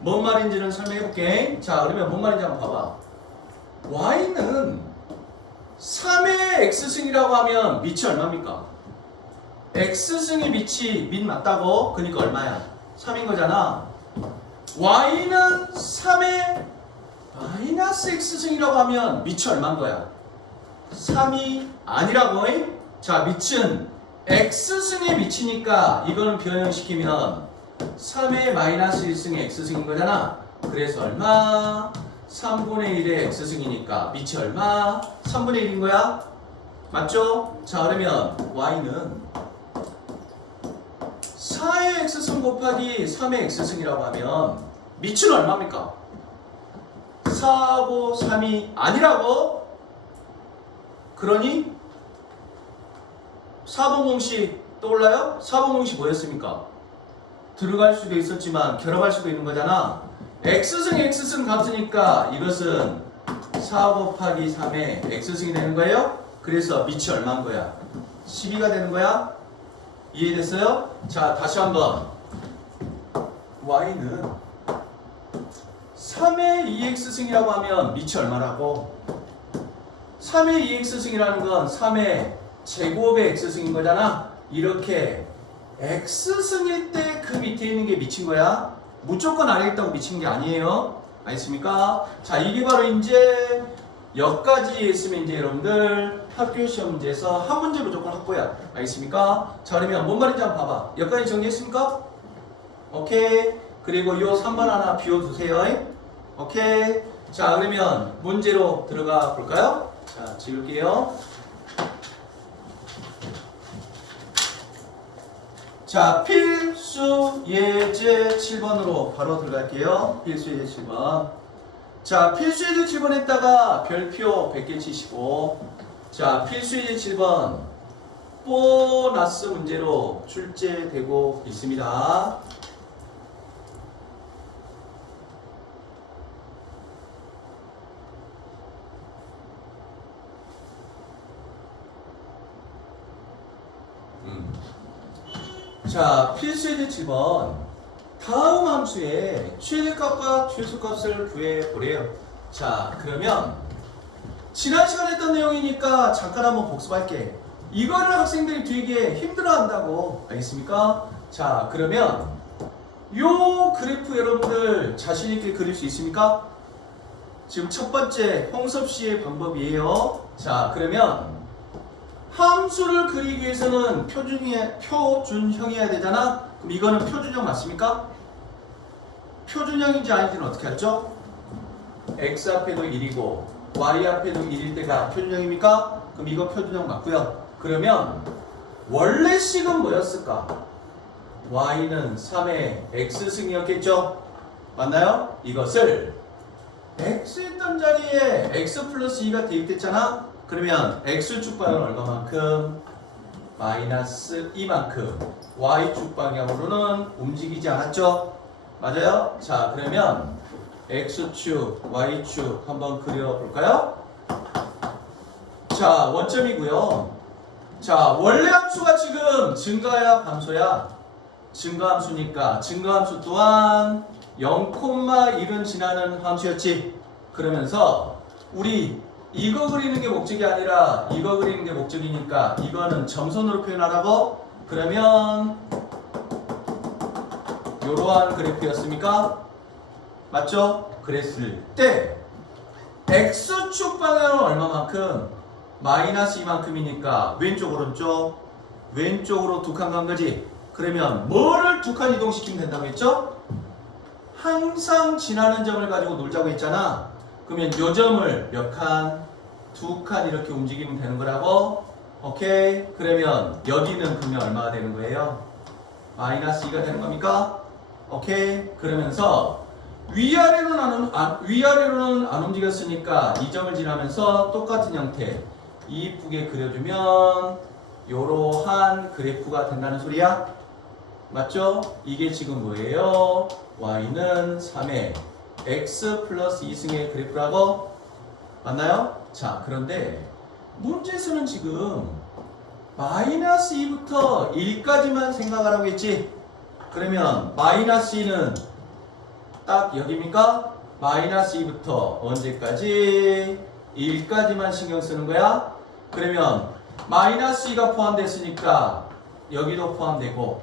뭔 말인지는 설명해 볼게. 자, 그러면 뭔 말인지 한번 봐봐. y는 3의 x승이라고 하면 밑이 얼마입니까? x승의 밑이 밑 맞다고? 그러니까 얼마야? 3인 거잖아. y는 3의 마이너스 x승이라고 하면 밑이 얼마인 거야? 3이 아니라고. 자, 밑은 x승의 밑이니까 이거는 변형시키면 3의 마이너스 1승의 x승인 거잖아. 그래서 얼마? 3분의 1의 x승이니까 밑이 얼마? 3분의 1인 거야? 맞죠? 자, 그러면 y는 4의 x승 곱하기 3의 x승이라고 하면 밑은 얼마입니까? 4하고 3이 아니라고? 그러니 4번 공식 떠올라요? 4번 공식 뭐였습니까? 들어갈 수도 있었지만 결합할 수도 있는 거잖아. x승 x승 같으니까 이것은 4 곱하기 3의 x승이 되는 거예요. 그래서 밑이 얼마인 거야? 12가 되는 거야. 이해됐어요? 자, 다시 한번 y는 3의 2x승이라고 하면 밑이 얼마라고? 3의 2x승이라는 건 3의 제곱의 x승인 거잖아. 이렇게 x승일 때 그 밑에 있는 게 미친 거야. 무조건 안에 있다고 미친 게 아니에요. 알겠습니까? 자, 이게 바로 이제 여기까지 했으면 이제 여러분들 학교 시험 문제에서 한 문제 무조건 확보야. 알겠습니까? 자, 그러면 뭔 말인지 한번 봐봐. 여기까지 정리했습니까? 오케이. 그리고 요 3번 하나 비워두세요. 오케이. 자, 그러면 문제로 들어가 볼까요? 자, 찍을게요. 자, 필수 예제 7번으로 바로 들어갈게요. 필수 예제 7번. 자, 필수 예제 7번 했다가 별표 100개 치시고, 자, 필수 예제 7번 보너스 문제로 출제되고 있습니다. 자, 필수 예제 7번. 다음 함수의 최대값과 최소값을 구해보래요. 자, 그러면 지난 시간에 했던 내용이니까 잠깐 한번 복습할게. 이거를 학생들이 되게 힘들어한다고. 알겠습니까? 자, 그러면 요 그래프 여러분들 자신있게 그릴 수 있습니까? 지금 첫 번째 홍섭씨의 방법이에요. 자, 그러면 함수를 그리기 위해서는 표준형이어야 되잖아. 그럼 이거는 표준형 맞습니까? 표준형인지 아닌지는 어떻게 알죠? x 앞에도 1이고 y 앞에도 1일 때가 표준형입니까? 그럼 이거 표준형 맞고요. 그러면 원래 식은 뭐였을까? y는 3의 x승이었겠죠? 맞나요? 이것을 x 있던 자리에 x 플러스 2가 대입됐잖아? 그러면 x축 방향은 얼마만큼? 마이너스 2만큼 y축 방향으로는 움직이지 않았죠? 맞아요? 자, 그러면 x축, y축 한번 그려볼까요? 자, 원점이고요. 자, 원래 함수가 지금 증가야 감소야? 증가함수니까 증가함수 또한 0,1은 지나는 함수였지. 그러면서 우리 이거 그리는 게 목적이 아니라 이거 그리는 게 목적이니까 이거는 점선으로 표현하라고? 그러면 이러한 그래프였습니까? 맞죠? 그랬을 때 x축 방향은 얼마만큼? 마이너스 2만큼이니까 왼쪽 오른쪽 왼쪽으로 두 칸 간 거지. 그러면 뭐를 두 칸 이동시키면 된다고 했죠? 항상 지나는 점을 가지고 놀자고 했잖아. 그러면 요 점을 몇 칸? 두 칸 이렇게 움직이면 되는 거라고? 오케이? 그러면 여기는 그러면 얼마가 되는 거예요? 마이너스 2가 되는 겁니까? 오케이? 그러면서 위아래로는 안 움직였으니까 이 점을 지나면서 똑같은 형태 이쁘게 그려주면 이러한 그래프가 된다는 소리야? 맞죠? 이게 지금 뭐예요? y는 3의 x 플러스 2승의 그래프라고? 맞나요? 자, 그런데 문제에서는 지금 마이너스 2부터 1까지만 생각하라고 했지? 그러면 마이너스 2는 딱 여기입니까? 마이너스 2부터 언제까지? 1까지만 신경 쓰는 거야? 그러면 마이너스 2가 포함됐으니까 여기도 포함되고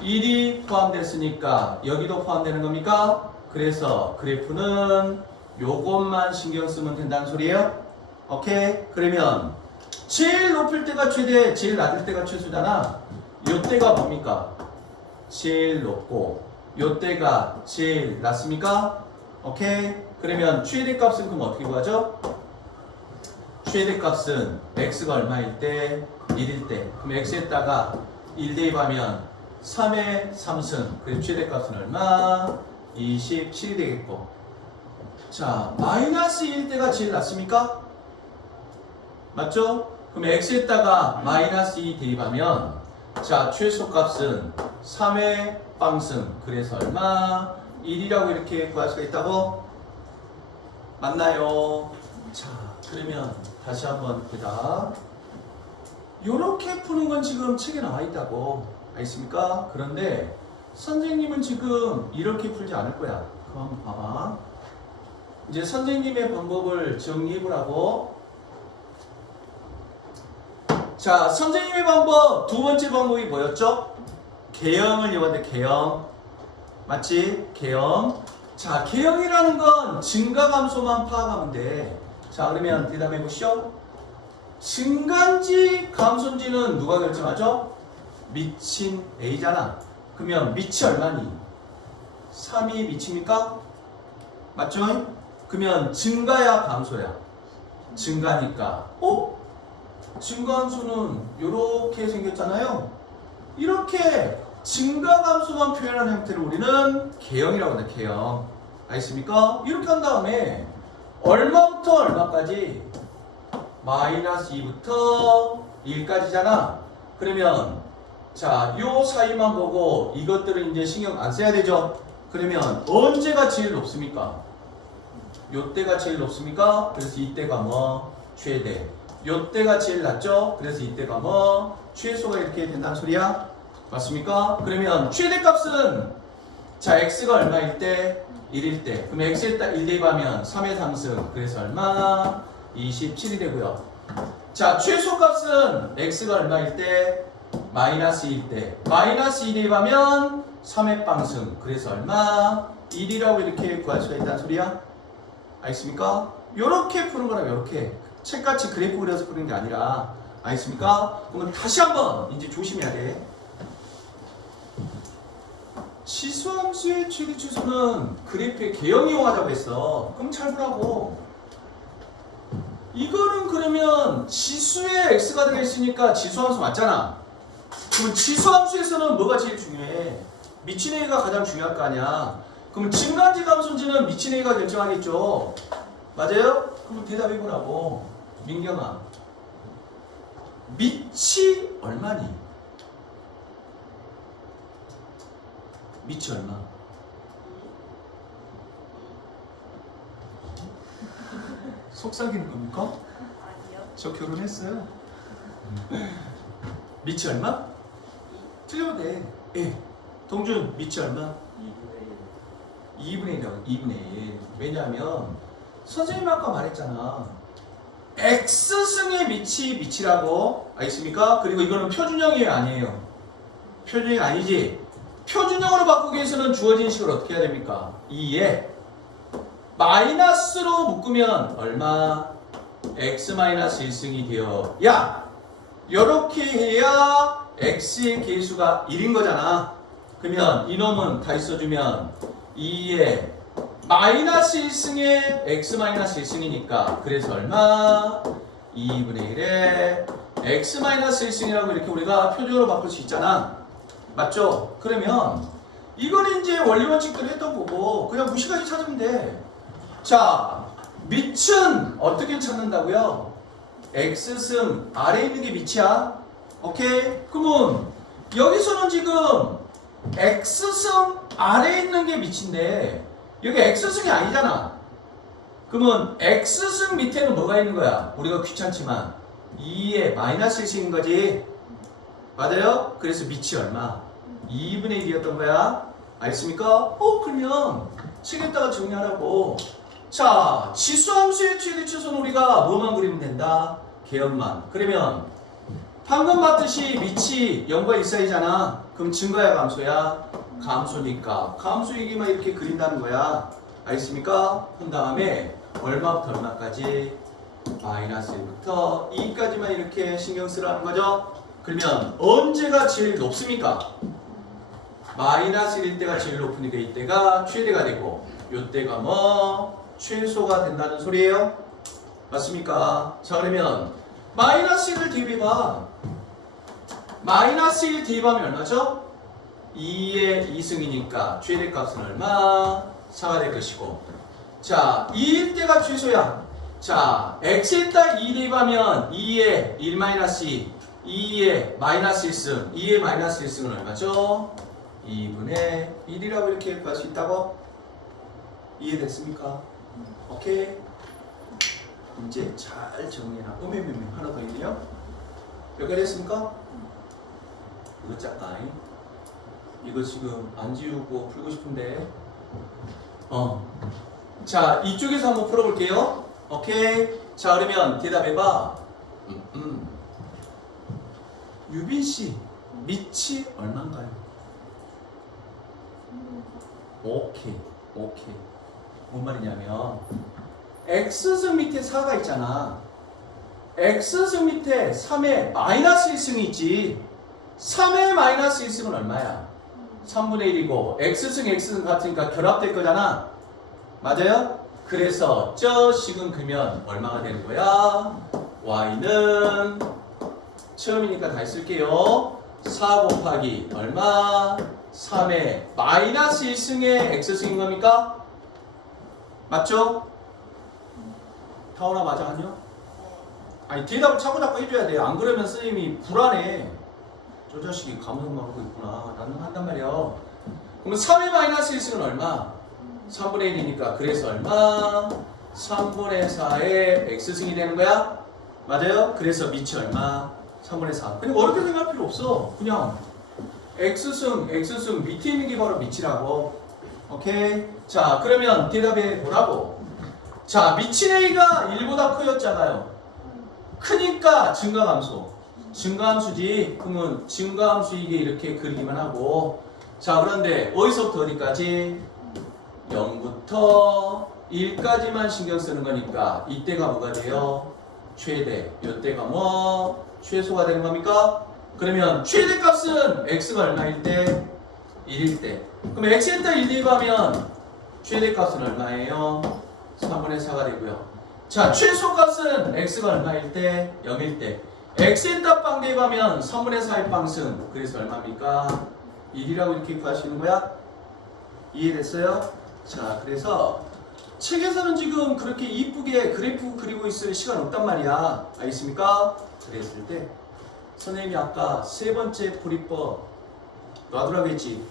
1이 포함됐으니까 여기도 포함되는 겁니까? 그래서 그래프는 요것만 신경 쓰면 된다는 소리예요? 오케이? 그러면 제일 높을 때가 최대, 제일 낮을 때가 최소잖아. 요 때가 뭡니까? 제일 높고 요 때가 제일 낮습니까? 오케이? 그러면 최대값은 그럼 어떻게 구하죠? 최대값은 x가 얼마일 때? 1일 때. 그럼 x에다가 1 대입하면 3의 3승. 그래서 최대값은 얼마? 27이 되겠고. 자, 마이너스 1 때가 제일 낫습니까? 맞죠? 그럼 x에다가 마이너스 2 대입하면 자, 최소값은 3의 빵승. 그래서 얼마? 1이라고 이렇게 구할 수가 있다고? 맞나요? 자, 그러면 다시 한번 보자. 요렇게 푸는 건 지금 책에 나와 있다고. 알겠습니까? 그런데 선생님은 지금 이렇게 풀지 않을 거야. 그럼 한번 봐봐. 이제 선생님의 방법을 정리해 보라고. 자, 선생님의 방법 두 번째 방법이 뭐였죠? 개형을 이용하는데 개형. 맞지? 개형. 자, 개형이라는 건 증가감소만 파악하면 돼. 자, 그러면 대답해 보시죠. 증가인지 감소인지는 누가 결정하죠? 미친 A잖아. 그러면 미치 얼마니? 3이 미치니까? 맞죠? 그러면 증가야 감소야? 증가니까. 증가한 수는 이렇게 생겼잖아요. 이렇게 증가 감소만 표현하는 형태를 우리는 개형이라고 하는데 개형. 알겠습니까? 이렇게 한 다음에 얼마부터 얼마까지? 마이너스 2부터 1까지잖아. 그러면 자, 요 사이만 보고 이것들은 이제 신경 안 써야 되죠. 그러면 언제가 제일 높습니까? 요때가 제일 높습니까? 그래서 이때가 뭐? 최대. 요때가 제일 낮죠? 그래서 이때가 뭐? 최소가 이렇게 된다는 소리야? 맞습니까? 그러면 최대값은 자, x가 얼마일 때? 1일 때. 그럼 x에 딱 1 대입하면 3의 3승. 그래서 얼마? 27이 되고요. 자, 최소값은 x가 얼마일 때? 마이너스 1일 때. 마이너스 2 대입하면 3의 빵승. 그래서 얼마? 1이라고 이렇게 구할 수가 있다는 소리야? 알겠습니까? 요렇게 푸는 거라면 요렇게. 책같이 그래프 그려서 푸는 게 아니라. 알겠습니까? 그럼 다시 한번 이제 조심해야 돼. 지수함수의 최대 추수는 그래프의 개형 이용하자고 했어. 그럼 잘 보라고. 이거는 그러면 지수의 x가 들어있으니까 지수함수 맞잖아. 그럼 지수함수에서는 뭐가 제일 중요해? 미친 a가 가장 중요할 거 아니야. 그럼 증가인지 감소인지는 미친 a가 결정하겠죠. 맞아요? 그럼 대답해보라고. 민경아, 미치 얼마니? 미치 얼마? 속삭이는 겁니까? 아니요. 저 결혼했어요. 미치 얼마? 틀려도 돼. 예. 동준, 미치 얼마? 2분의 1이라고. 2분의 1. 왜냐하면 선생님 아까 말했잖아. x승의 미치라고. 알겠습니까? 그리고 이거는 표준형이에요, 아니에요? 표준형 아니지? 표준형으로 바꾸기 위해서는 주어진 식을 어떻게 해야 됩니까? 2에 마이너스로 묶으면 얼마? x-1승이 되어. 야! 요렇게 해야 x의 개수가 1인 거잖아. 그러면 이놈은 다 있어주면 2에 마이너스 1승에 x-1승이니까 그래서 얼마? 2분의 1에 x-1승이라고 이렇게 우리가 표준으로 바꿀 수 있잖아. 맞죠? 그러면 이거는 이제 원리 원칙대로 했던 거고 그냥 무시까지 찾으면 돼. 자, 밑은 어떻게 찾는다고요? x승 아래에 있는 게 밑이야. 오케이? 그러면 여기서는 지금 x승 아래에 있는 게 밑인데 여기 x승이 아니잖아. 그러면 x승 밑에는 뭐가 있는 거야? 우리가 귀찮지만 2에 마이너스 1승인 거지. 맞아요? 그래서 밑이 얼마? 2분의 1이었던 거야. 알겠습니까? 그러면 책에다가 정리하라고. 자, 지수함수의 최대 추수는 우리가 뭐만 그리면 된다? 개형만. 그러면 방금 봤듯이 밑이 0과 1 사이잖아. 그럼 증가야 감소야? 감소니까 감소이기만 이렇게 그린다는 거야. 알겠습니까? 그 다음에 얼마부터 얼마까지? 마이너스 1부터 2까지만 이렇게 신경 쓰라는 거죠. 그러면 언제가 제일 높습니까? 마이너스 1일 때가 제일 높으니까 이때가 최대가 되고 이때가 뭐? 최소가 된다는 소리예요. 맞습니까? 자, 그러면 마이너스 1을 대입해봐. 마이너스 1 대입하면 얼마죠? 2의 2승이니까 최대값은 얼마? 4가 될 것이고. 자, 2일 때가 최소야. 자, x에다 2 대입하면 2의 1 마이너스 2, 2의 마이너스 1승, 2의 마이너스 1승은 얼마죠? 2분의 1이라고 이렇게 구할 수 있다고? 이해됐습니까? 오케이? 이제 잘 정리해라. 하나 더 있네요. 몇 가지 했습니까? 이거 짝까이. 이거 지금 안 지우고 풀고 싶은데. 자, 이쪽에서 한번 풀어볼게요. 오케이. 자, 그러면 대답해봐. 유빈씨, 밑이 얼마인가요? 오케이. 뭔 말이냐면, x승 밑에 4가 있잖아. x승 밑에 3의 마이너스 1승이 있지. 3의 마이너스 1승은 얼마야? 3분의 1이고 x승 같으니까 결합될 거잖아. 맞아요? 그래서 저 식은 그면 얼마가 되는 거야? y는 처음이니까 다 쓸게요. 4 곱하기 얼마? 3의 마이너스 1승의 x승인 겁니까? 맞죠? 타오나 맞아 아니요? 아니 대답을 차고잡고 해줘야 돼. 안 그러면 선생님이 불안해. 저 자식이 감성만 하고 있구나 라는 한단 말이야. 그럼 3의 마이너스 1승은 얼마? 3분의 1이니까 그래서 얼마? 3분의 4의 x승이 되는 거야? 맞아요? 그래서 밑이 얼마? 3분의 4. 근데 어렵게 생각할 필요 없어. 그냥 x승 밑에 있는 게 바로 밑이라고. 오케이? 자, 그러면 대답해 보라고. 자, 미친 a가 1보다 커였잖아요. 크니까 증가함수지. 그러면 증가함수 이게 이렇게 그리기만 하고. 자, 그런데 어디서부터 어디까지? 0부터 1까지만 신경 쓰는 거니까 이때가 뭐가 돼요? 최대. 이때가 뭐? 최소가 되는 겁니까? 그러면 최대값은 x가 얼마일 때? 1일 때. 그럼 x에다 1 대입하면 최대값은 얼마예요? 3분의 4가 되고요. 자, 최소값은 x가 얼마일 때? 0일 때. x에다 빵 대입하면 3분의 4의 빵승. 그래서 얼마입니까? 1이라고 이렇게 구하시는 거야? 이해됐어요? 자, 그래서 책에서는 지금 그렇게 이쁘게 그래프 그리고 있을 시간 없단 말이야. 알겠습니까? 그랬을 때 선생님이 아까 세 번째 풀이법 놔두라고 했지.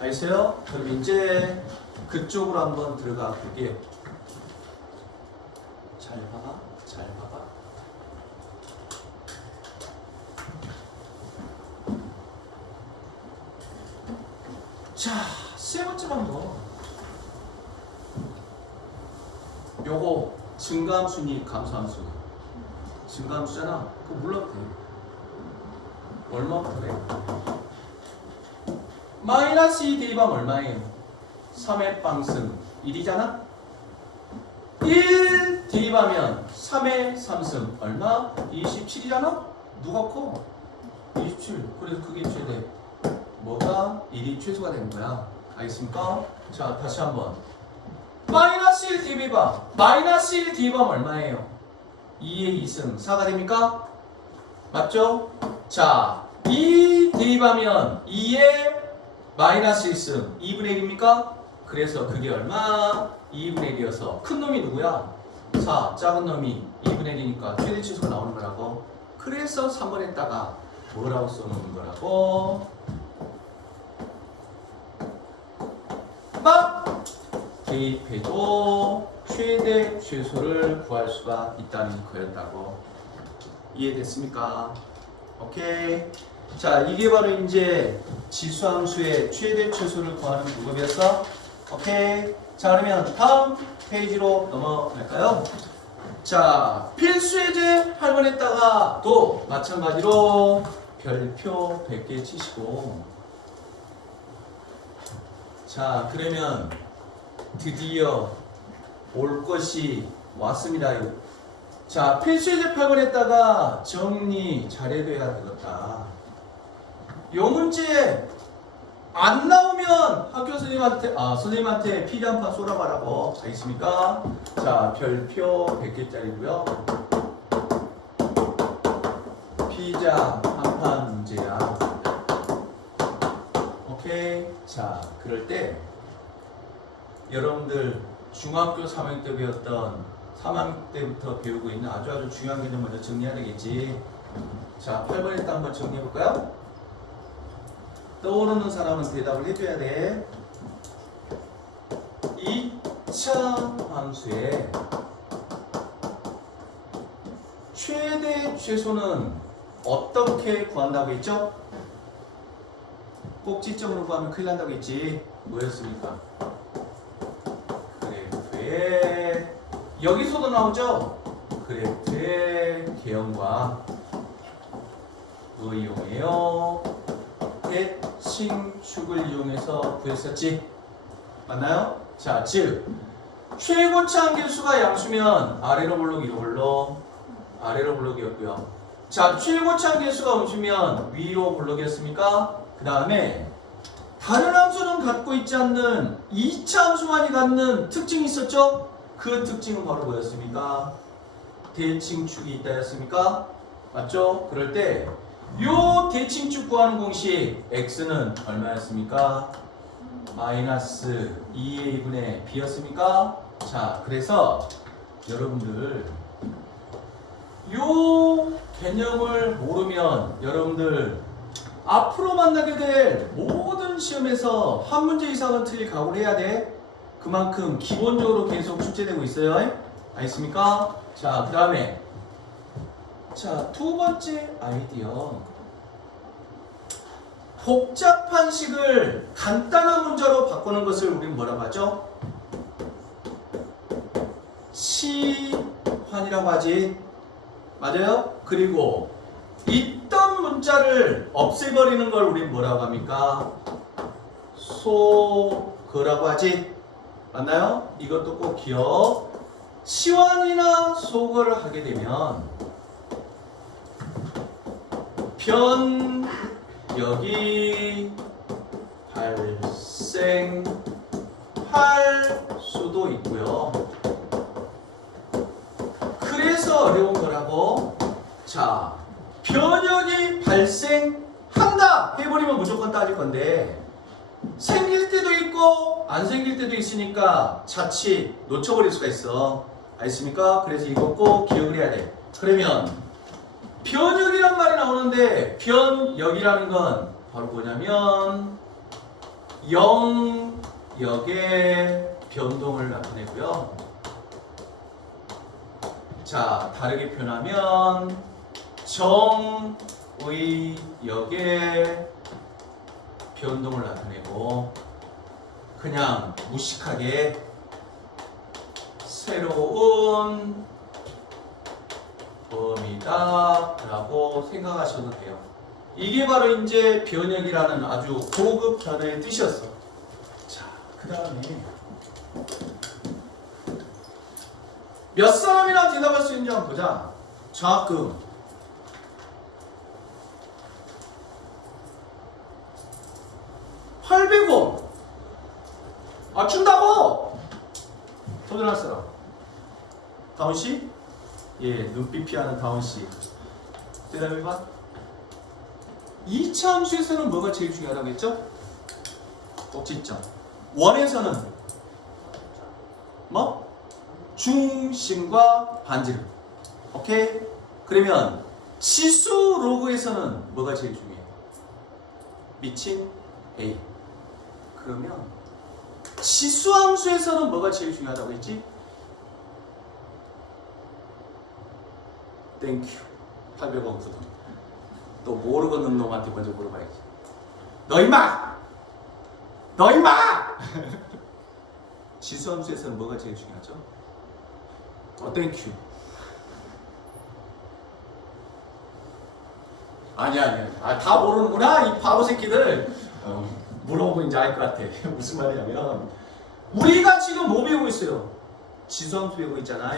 알겠어요? 그럼 이제 그쪽으로 한번 들어가 볼게요. 잘 봐봐. 자, 세 번째 방법. 요거 증가함수니 감소함수. 증가함수잖아. 그거 몰라도 돼. 얼마부터 돼? 마이너스 2 대입하면 얼마예요? 3의 빵승 1이잖아? 1 대입하면 3의 3승 얼마? 27이잖아? 누가 커? 27. 그래서 그게 최대. 뭐가? 1이 최소가 되는 거야. 알겠습니까? 자, 다시 한번. 마이너스 1 대입해봐. 마이너스 1 대입하면 얼마예요? 2의 2승 4가 됩니까? 맞죠? 자, 2 대입하면 2의 마이너스 1승 2분의 1입니까? 그래서 그게 얼마? 2분의 1이어서 큰 놈이 누구야? 4, 작은 놈이 2분의 1이니까 최대 치수가 나오는 거라고. 그래서 3번에다가 뭐라고 써놓는 거라고? 막 대입해도 최대 최소를 구할 수가 있다는 거였다고. 이해됐습니까? 오케이. 자, 이게 바로 이제 지수함수의 최대 최소를 구하는 방법이었어. 오케이. 자, 그러면 다음 페이지로 넘어갈까요? 자, 필수예제 8번에다가 또 마찬가지로 별표 100개 치시고. 자, 그러면 드디어 올 것이 왔습니다. 자, 필수예제 8번에다가 정리 잘해둬야 되겠다. 요 문제 안 나오면 학교 선생님한테 피자 한 판 쏘라봐라고. 알겠습니까? 자, 별표 100개짜리고요. 피자 한 판 문제야. 오케이. 자, 그럴 때 여러분들 중학교 3학년 때 배웠던 3학년 때부터 배우고 있는 아주 중요한 개념 먼저 정리해야 되겠지. 자, 8번 일단 한번 정리해 볼까요? 떠오르는 사람은 대답을 해줘야 돼. 2차 함수의 최대 최소는 어떻게 구한다고 했죠? 꼭지점으로 구하면 큰일 난다고 했지. 뭐였습니까? 그래프의 여기서도 나오죠? 그래프의 개형과 이용해요. 대칭축을 이용해서 구했었지. 맞나요? 자, 즉 최고치 한계수가 양수면 아래로 블록 위로 블록, 아래로 블록이었고요. 자, 최고치 한계수가 음수면 위로 블록이었습니까? 그 다음에 다른 함수는 갖고 있지 않는 2차 함수만이 갖는 특징이 있었죠? 그 특징은 바로 뭐였습니까? 대칭축이 있다였습니까? 맞죠? 그럴 때 요 대칭축 구하는 공식 x는 얼마였습니까? 마이너스 2의 2분의 b였습니까? 자, 그래서 여러분들 요 개념을 모르면 여러분들 앞으로 만나게 될 모든 시험에서 한 문제 이상은 틀릴 각오를 해야 돼. 그만큼 기본적으로 계속 출제되고 있어요. 알겠습니까? 자, 그 다음에 자, 두 번째 아이디어. 복잡한 식을 간단한 문자로 바꾸는 것을 우리는 뭐라고 하죠? 치환이라고 하지. 맞아요? 그리고 있던 문자를 없애버리는 걸 우리는 뭐라고 합니까? 소거라고 하지. 맞나요? 이것도 꼭 기억. 치환이나 소거를 하게 되면 변력이 발생할 수도 있고요. 그래서 어려운 거라고. 자, 변력이 발생한다 해버리면 무조건 따질 건데 생길 때도 있고 안 생길 때도 있으니까 자칫 놓쳐버릴 수가 있어. 알겠습니까? 그래서 이거 꼭 기억을 해야 돼. 그러면 변역이란 말이 나오는데 변역이라는 건 바로 뭐냐면 영역의 변동을 나타내고요. 자, 다르게 표현하면 정의역의 변동을 나타내고 그냥 무식하게 새로운 범위다 라고 생각하셔도 돼요. 이게 바로 이제 변역이라는 아주 고급 단어의 뜻이었어. 자, 그 다음에 몇 사람이나 대답할 수 있는지 한번 보자. 장학금 $800. 아, 준다고? 손을 할 사람. 다운씨? 예, 눈빛 피하는 다운씨. 대답해봐. 2차 함수에서는 뭐가 제일 중요하다고 했죠? 꼭지점. 원에서는 뭐? 중심과 반지름. 오케이? 그러면 지수 로그에서는 뭐가 제일 중요해? 미친 A. 그러면 지수 함수에서는 뭐가 제일 중요하다고 했지? 땡큐. 800원 구독. 또 모르겠는 놈한테 먼저 물어봐야지. 너 임마! 너 임마! 지수 함수에서는 뭐가 제일 중요하죠? 땡큐. 아니야. 아, 다 모르는구나, 이 바보 새끼들. 물어보면 이제 알 것 같아. 무슨 말이냐면 우리가 지금 뭐 배우고 있어요? 지수함수 배우고 있잖아.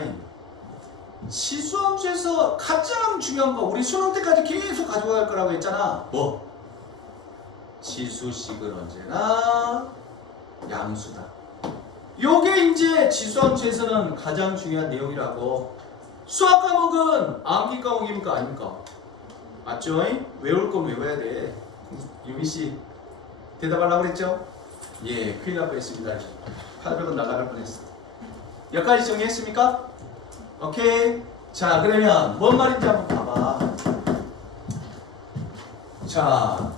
지수함수에서 가장 중요한 거 우리 수능 때까지 계속 가져갈 거라고 했잖아. 뭐? 지수식은 언제나 양수다. 요게 이제 지수함수에서는 가장 중요한 내용이라고. 수학 과목은 암기 과목입니까 아닙니까? 맞죠? 외울 건 외워야 돼. 유미씨 대답하려고 그랬죠? 예, 큰일 날 뻔했습니다. 800원 날아갈 뻔했어. 여기까지 정리했습니까? 오케이. 자, 그러면 뭔 말인지 한번 봐봐. 자,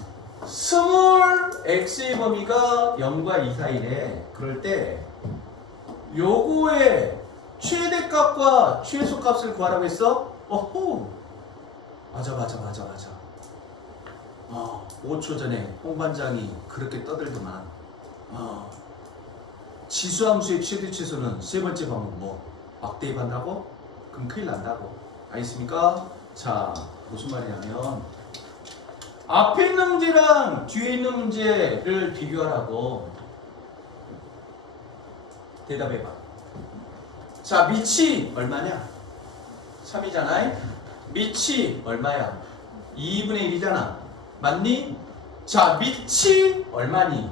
스몰 x의 범위가 0과 2 사이래. 그럴 때 요거의 최대값과 최소값을 구하라고 했어? 어호! 맞아. 5초 전에 홍 반장이 그렇게 떠들더만. 지수함수의 최대 최소는 세 번째 방법 뭐? 막대입한다고? 그럼 큰일 난다고. 알겠습니까? 자, 무슨 말이냐면 앞에 있는 문제랑 뒤에 있는 문제를 비교하라고. 대답해봐. 자, 밑이 얼마냐? 3이잖아. 밑이 얼마야? 2분의 1이잖아. 맞니? 자, 밑이 얼마니?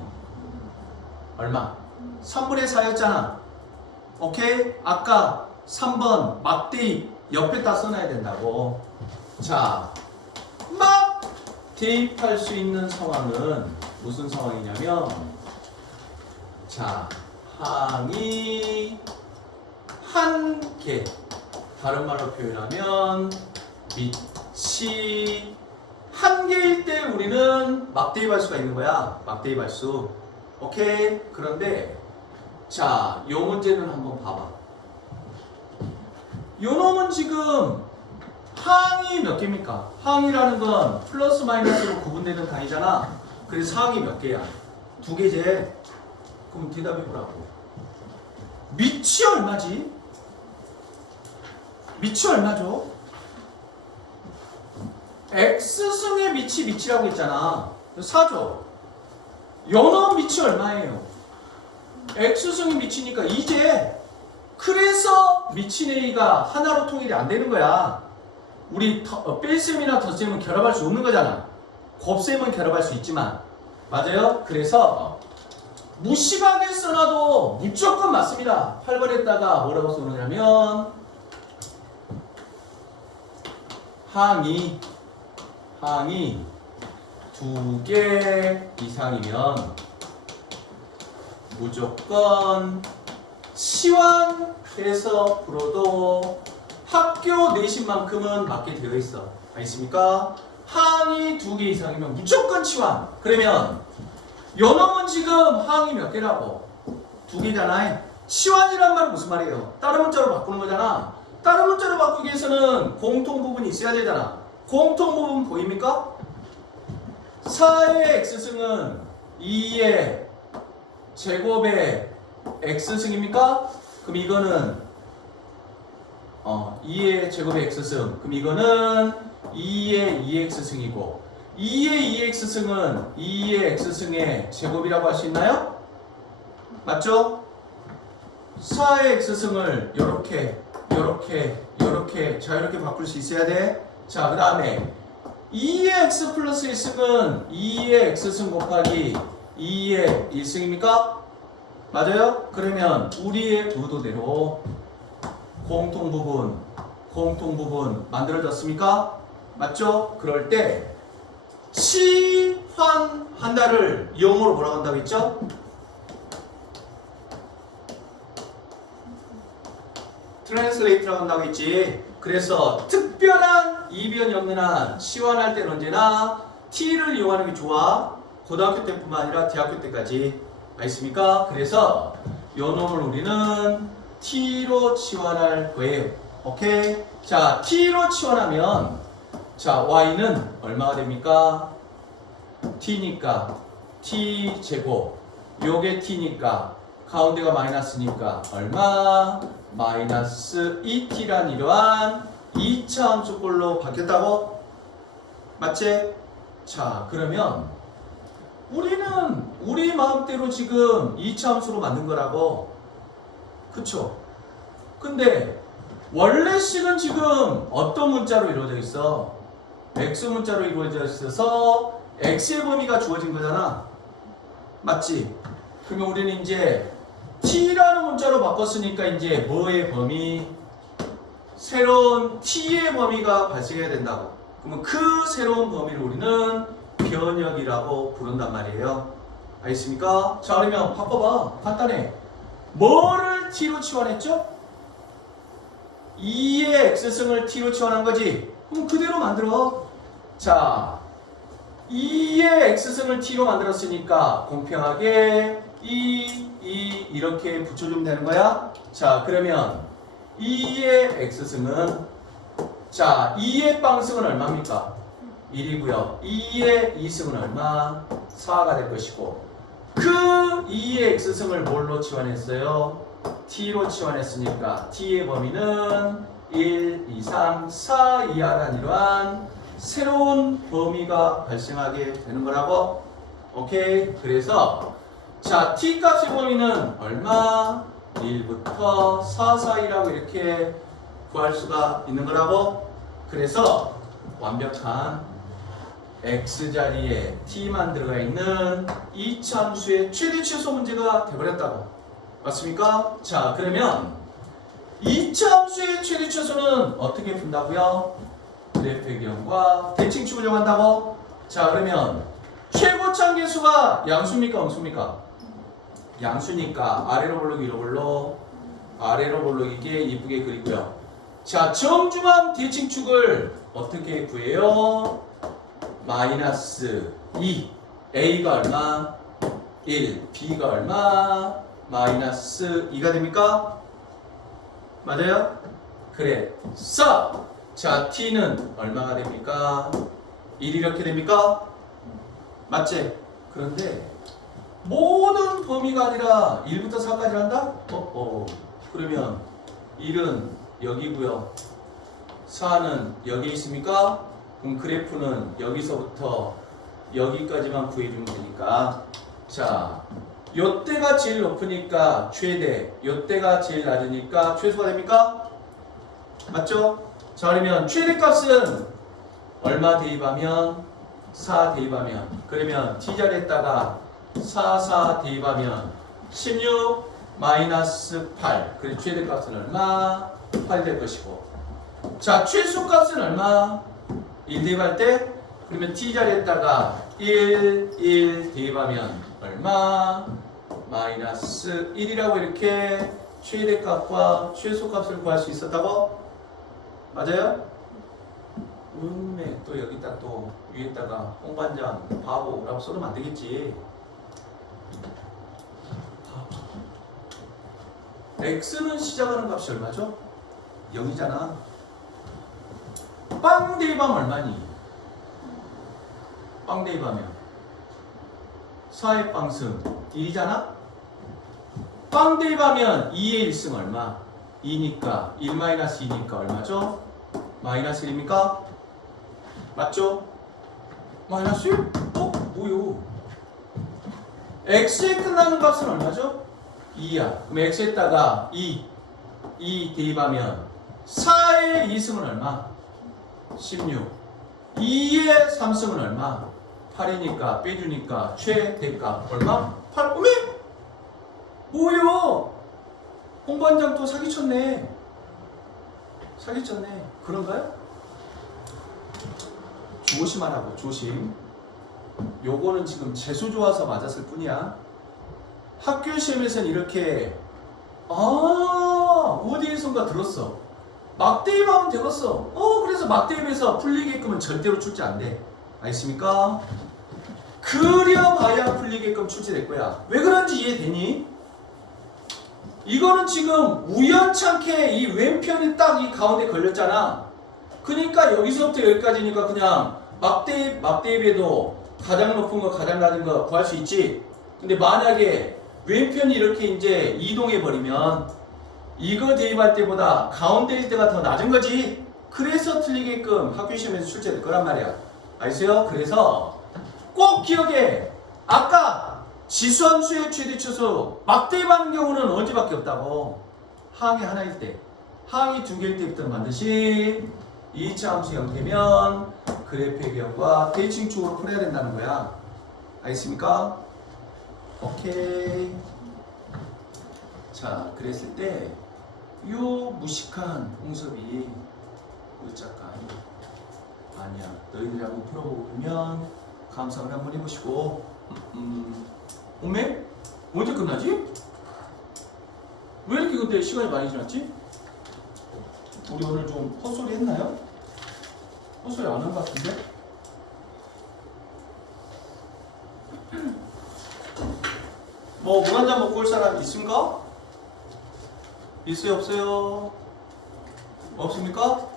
얼마? 3분의 4였잖아. 오케이? 아까 3번 막대입 옆에다 써놔야 된다고. 자, 막 대입할 수 있는 상황은 무슨 상황이냐면, 자, 항이 한 개, 다른 말로 표현하면 밑이 한 개일 때 우리는 막대입할 수가 있는 거야. 막대입할 수. 오케이? 그런데 자, 요 문제는 한번 봐봐. 요 놈은 지금 항이 몇 개입니까? 항이라는 건 플러스 마이너스로 구분되는 단위잖아. 그래서 항이 몇 개야? 2개지. 그럼 대답해보라고. 밑이 얼마지? 밑이 얼마죠? x승의 밑이라고 했잖아. 4죠. 요놈 밑이 얼마예요? x승의 밑이니까 2제. 그래서 밑인 a가 하나로 통일이 안 되는 거야. 우리 뺄셈이나 덧셈은 결합할 수 없는 거잖아. 곱셈은 결합할 수 있지만. 맞아요? 그래서 무식하게 써놔도 무조건 맞습니다. 8번에다가 뭐라고 써놓냐면 항이 2개 이상이면 무조건 치환해서 풀어도 학교 내신만큼은 맞게 되어 있어. 알겠습니까? 항이 2개 이상이면 무조건 치환. 그러면 요 놈은 지금 항이 몇 개라고? 2개잖아. 치환이란 말은 무슨 말이에요? 다른 문자로 바꾸는 거잖아. 다른 문자로 바꾸기 위해서는 공통 부분이 있어야 되잖아. 공통 부분 보입니까? 4의 x승은 2의 제곱의 x승입니까? 그럼 이거는 2의 제곱의 x승. 그럼 이거는 2의 2x승이고 2의 2x승은 2의 x승의 제곱이라고 할 수 있나요? 맞죠? 4의 x승을 요렇게 자, 이렇게 바꿀 수 있어야 돼. 자, 그 다음에 2의 x 플러스 1승은 2의 x승 곱하기 2의 1승입니까? 맞아요? 그러면 우리의 의도대로 공통 부분 만들어졌습니까? 맞죠? 그럴 때 치환한다를 영어로 뭐라고 한다고 했죠? 트랜슬레이트라고 한다고 했지. 그래서 특별한 이변이 없는 한 치환할 때는 언제나 t를 이용하는 게 좋아. 고등학교 때뿐만 아니라 대학교 때까지. 알겠습니까? 그래서 요 놈을 우리는 t로 치환할 거예요. 오케이? 자, t로 치환하면 자, y는 얼마가 됩니까? t니까 t 제곱. 요게 t니까 가운데가 마이너스니까 얼마? 마이너스 2t란 이러한 2차 함수꼴로 바뀌었다고? 맞지? 자, 그러면 우리는 우리 마음대로 지금 2차 함수로 만든 거라고. 그쵸? 근데 원래 식은 지금 어떤 문자로 이루어져 있어? x 문자로 이루어져 있어서 x의 범위가 주어진 거잖아. 맞지? 그러면 우리는 이제 t라는 문자로 바꿨으니까 이제 뭐의 범위? 새로운 t의 범위가 발생해야 된다고. 그러면 그 새로운 범위를 우리는 변역이라고 부른단 말이에요. 알겠습니까? 자, 그러면 바꿔봐. 간단해. 뭐를 t로 치환했죠? 2의 x승을 t로 치환한 거지. 그럼 그대로 만들어. 자, 2의 x승을 t로 만들었으니까 공평하게 2 이렇게 붙여주면 되는 거야. 자, 그러면 2의 x승은, 자, 2의 빵승은 얼마입니까? 1이고요. 2의 2승은 얼마? 4가 될 것이고, 그 2의 x승을 뭘로 치환했어요? t로 치환했으니까 t의 범위는 1, 2, 3, 4 이하란 이러한 새로운 범위가 발생하게 되는 거라고. 오케이? 그래서 자, t 값의 범위는 얼마? 1부터 4 사이라고 이렇게 구할 수가 있는 거라고. 그래서 완벽한 x 자리에 t만 들어가 있는 이차함수의 최대 최소 문제가 돼버렸다고. 맞습니까? 자, 그러면 이차함수의 최대 최소는 어떻게 푼다고요? 그래프의 경과 대칭축을 이용한다고. 자, 그러면 최고참 계수가 양수입니까 음수입니까? 양수니까 아래로 볼록 위로 볼록, 아래로 볼록 이게 이쁘게 그리고요. 자, 정중앙 대칭축을 어떻게 구해요? 마이너스 2, a가 얼마? 1, b가 얼마? 마이너스 2가 됩니까? 맞아요? 그래서 자, t는 얼마가 됩니까? 1 이렇게 됩니까? 맞지? 그런데 모든 범위가 아니라 1부터 4까지 한다? 그러면 1은 여기고요. 4는 여기 있습니까? 그럼 그래프는 여기서부터 여기까지만 구해주면 되니까. 자, 요때가 제일 높으니까 최대, 요때가 제일 낮으니까 최소가 됩니까? 맞죠? 자, 그러면 최대값은 얼마 대입하면? 4 대입하면, 그러면 t자리에다가 4 대입하면 16 마이너스 8. 그래서 최대값은 얼마? 8 될 것이고. 자, 최소값은 얼마? 1 대입할 때? 그러면 t자리에다가 1 대입하면 얼마? 마이너스 1이라고 이렇게 최대값과 최소값을 구할 수 있었다고? 맞아요? 또 여기다 또 위에다가 홍반장 바보라고 써도 안 되겠지. x는 시작하는 값이 얼마죠? 0이잖아. 빵 대입하면 얼마니? 빵 대입하면 4의 빵승 1이잖아? 빵 대입하면 2의 1승 얼마? 2니까 1-2니까 얼마죠? 마이너스 1입니까? 맞죠? 마이너스 1? 뭐요? x에 끝나는 값은 얼마죠? 2야. 그럼 x에다가 2 대입하면 4의 2승은 얼마? 16. 2의 3승은 얼마? 8이니까 빼주니까 최대값 얼마? 8. 어메? 뭐요? 홍반장 또 사기쳤네. 사기쳤네. 그런가요? 조심하라고, 조심. 요거는 지금 재수 좋아서 맞았을 뿐이야. 학교 시험에서는 이렇게 어디에선가 들었어. 막대입하면 되겠어. 그래서 막대입에서 풀리게끔은 절대로 출제 안 돼. 알겠습니까? 그려봐야 풀리게끔 출제될 거야. 왜 그런지 이해되니? 이거는 지금 우연찮게 이 왼편이 딱 이 가운데 걸렸잖아. 그러니까 여기서부터 여기까지니까 그냥 막대입에도 가장 높은 거 가장 낮은 거 구할 수 있지. 근데 만약에 왼편이 이렇게 이제 이동해 버리면 이거 대입할 때보다 가운데일 때가 더 낮은 거지. 그래서 틀리게끔 학교 시험에서 출제될 거란 말이야. 알겠어요? 그래서 꼭 기억해. 아까 지수함수의 최대 최소 막대입하는 경우는 언제밖에 없다고? 항이 하나일 때. 항이 두 개일 때부터는 반드시 2차 함수 형태면 그래프의 경과 대칭축으로 풀어야 된다는 거야. 알겠습니까? 오케이. 자, 그랬을 때 요 무식한 홍섭이 을작가 아니야. 너희들이 한번 풀어보고 그러면 감상을 한번 해보시고 오메? 언제 끝나지? 왜 이렇게 근데 시간이 많이 지났지? 우리 오늘 좀 헛소리 했나요? 헛소리 안 한 것 같은데? 뭐 물 한잔 먹고 올 사람 있습니까? 있어요 없어요? 없습니까?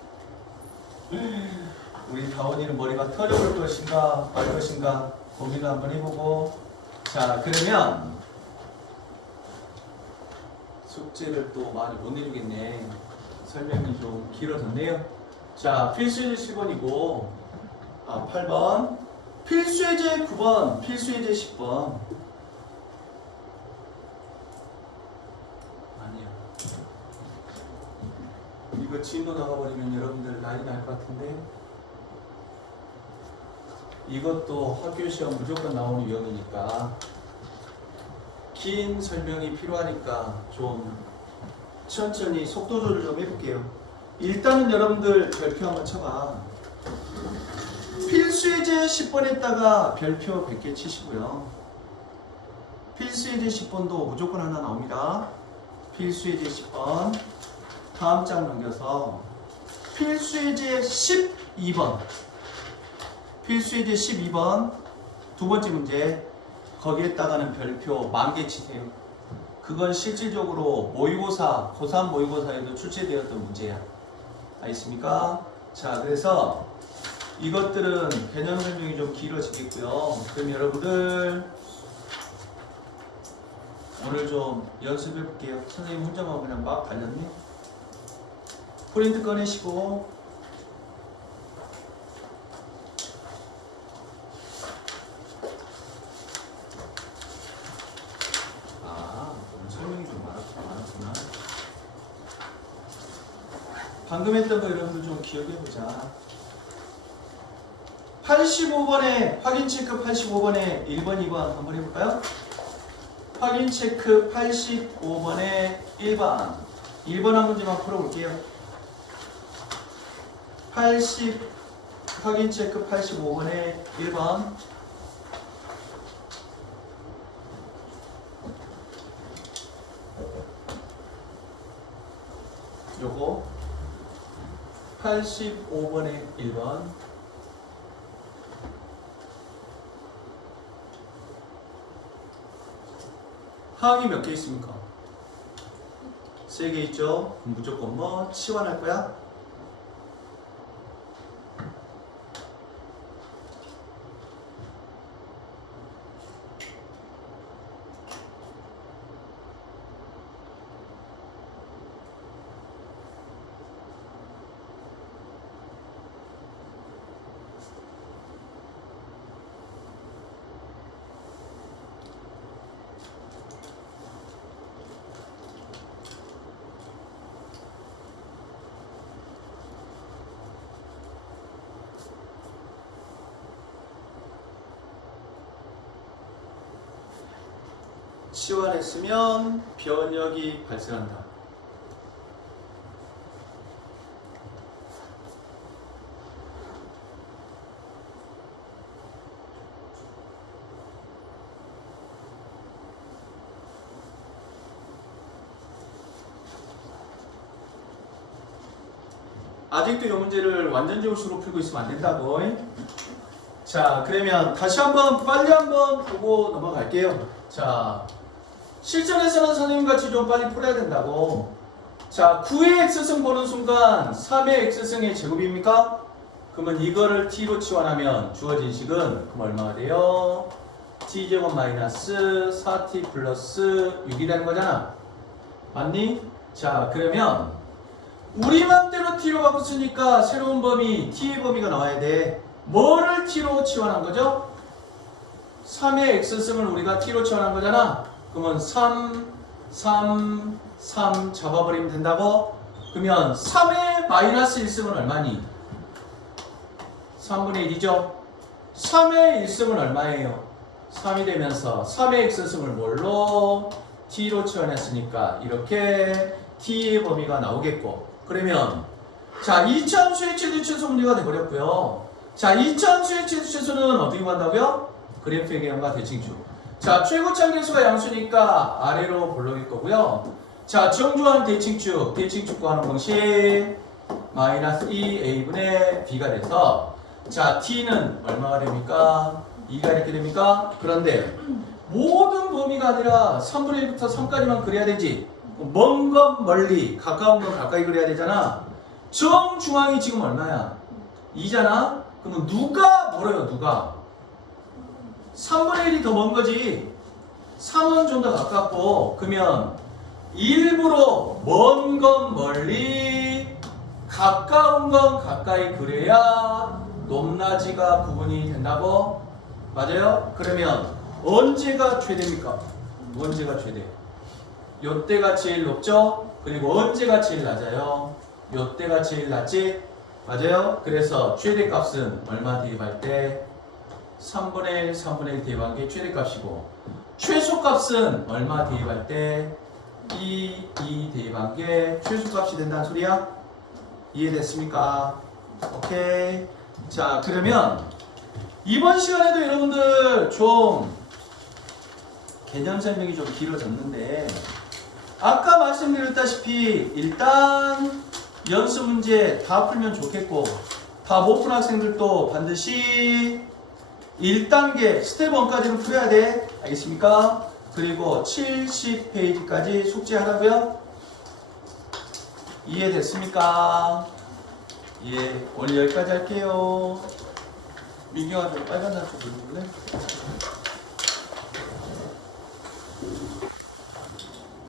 우리 다원이는 머리가 터져올 것인가 말 것인가 고민을 한번 해보고 자 그러면 숙제를 또 많이 못 내주겠네. 설명이 좀 길어졌네요. 자 필수예제 10번이고 8번 필수예제 9번 필수예제 10번 아니야. 이거 진도 나가버리면 여러분들 난리 날 것 같은데 이것도 학교 시험 무조건 나오는 유형이니까 긴 설명이 필요하니까 좀 천천히 속도 조절 좀 해볼게요. 일단은 여러분들 별표 한번 쳐봐. 필수예제 10번에다가 별표 100개 치시고요. 필수예제 10번도 무조건 하나 나옵니다. 필수예제 10번 다음 장 넘겨서 필수예제 12번 필수예제 12번 두 번째 문제 거기에다가는 별표 10,000개 치세요. 그건 실질적으로 모의고사 고3 모의고사에도 출제되었던 문제야. 알겠습니까? 자 그래서 이것들은 개념 설명이 좀 길어지겠고요. 그럼 여러분들 오늘 좀 연습해 볼게요. 선생님 혼자만 그냥 막 달렸네. 프린트 꺼내시고 오늘 설명이 좀 많았구나. 방금 했던 거 여러분들 좀 기억해 보자. 85번에 확인 체크 85번에 1번 2번 한번 해볼까요? 확인 체크 85번에 1번 1번 한 문제만 풀어볼게요. 확인 체크 85번에 1번 요거 85번에 1번 항이 몇 개 있습니까? 3개 있죠? 무조건 뭐 치환할 거야? 치환했으면 변역이 발생한다. 아직도 이 문제를 완전적으로 풀고 있으면 안 된다고. 자, 그러면 다시 한번 빨리 한번 보고 넘어갈게요. 자, 실전에서는 선생님같이 좀 빨리 풀어야 된다고. 자, 9의 x승 보는 순간 3의 x승의 제곱입니까? 그러면 이거를 t로 치환하면 주어진 식은 그럼 얼마가 돼요? t제곱 마이너스 4t 플러스 6이라는 거잖아. 맞니? 자, 그러면 우리 맘대로 t로 바꿨으니까 새로운 범위 t의 범위가 나와야 돼. 뭐를 t로 치환한 거죠? 3의 x승을 우리가 t로 치환한 거잖아. 그러면 3 잡아버리면 된다고? 그러면 3의 마이너스 1승은 얼마니? 3분의 1이죠. 3의 1승은 얼마예요? 3이 되면서 3의 x승을 뭘로? t로 치환했으니까 이렇게 t의 범위가 나오겠고, 그러면 자, 이차함수의 최대 최소 문제가 돼버렸고요. 자, 이차함수의 최대 최소는 어떻게 구한다고요? 그래프의 개형과 대칭축. 자, 최고차 계수가 양수니까 아래로 볼록일 거고요. 자, 정조한 대칭축, 대칭축 구하는 공식 마이너스 2a분의 b가 돼서, 자, t는 얼마가 됩니까? 2가 이렇게 됩니까? 그런데 모든 범위가 아니라 3분의 1부터 3까지만 그려야 되지. 먼 건 멀리, 가까운 건 가까이 그려야 되잖아. 정중앙이 지금 얼마야? 2잖아? 그러면 누가 멀어요, 누가? 3분의 1이 더 먼 거지. 3은 좀 더 가깝고, 그러면 일부러 먼 건 멀리, 가까운 건 가까이 그려야 높낮이가 구분이 된다고? 맞아요? 그러면 언제가 최대입니까? 언제가 최대? 요때가 제일 높죠? 그리고 언제가 제일 낮아요? 요때가 제일 낮지? 맞아요? 그래서 최대값은 얼마 대입할 때? 3분의 1, 3분의 1 대입한 게 최대값이고, 최소값은 얼마 대입할 때? 2 대입한 게 최소값이 된다는 소리야? 이해됐습니까? 오케이. 자, 그러면 이번 시간에도 여러분들 좀 개념 설명이 좀 길어졌는데, 아까 말씀드렸다시피 일단 연습 문제 다 풀면 좋겠고, 다 못 푼 학생들도 반드시 1단계 스텝 1까지는 풀어야 돼. 알겠습니까? 그리고 70페이지까지 숙제하라고요? 이해됐습니까? 예, 오늘 여기까지 할게요. 민경아 좀 빨간 날 좀 불러볼래?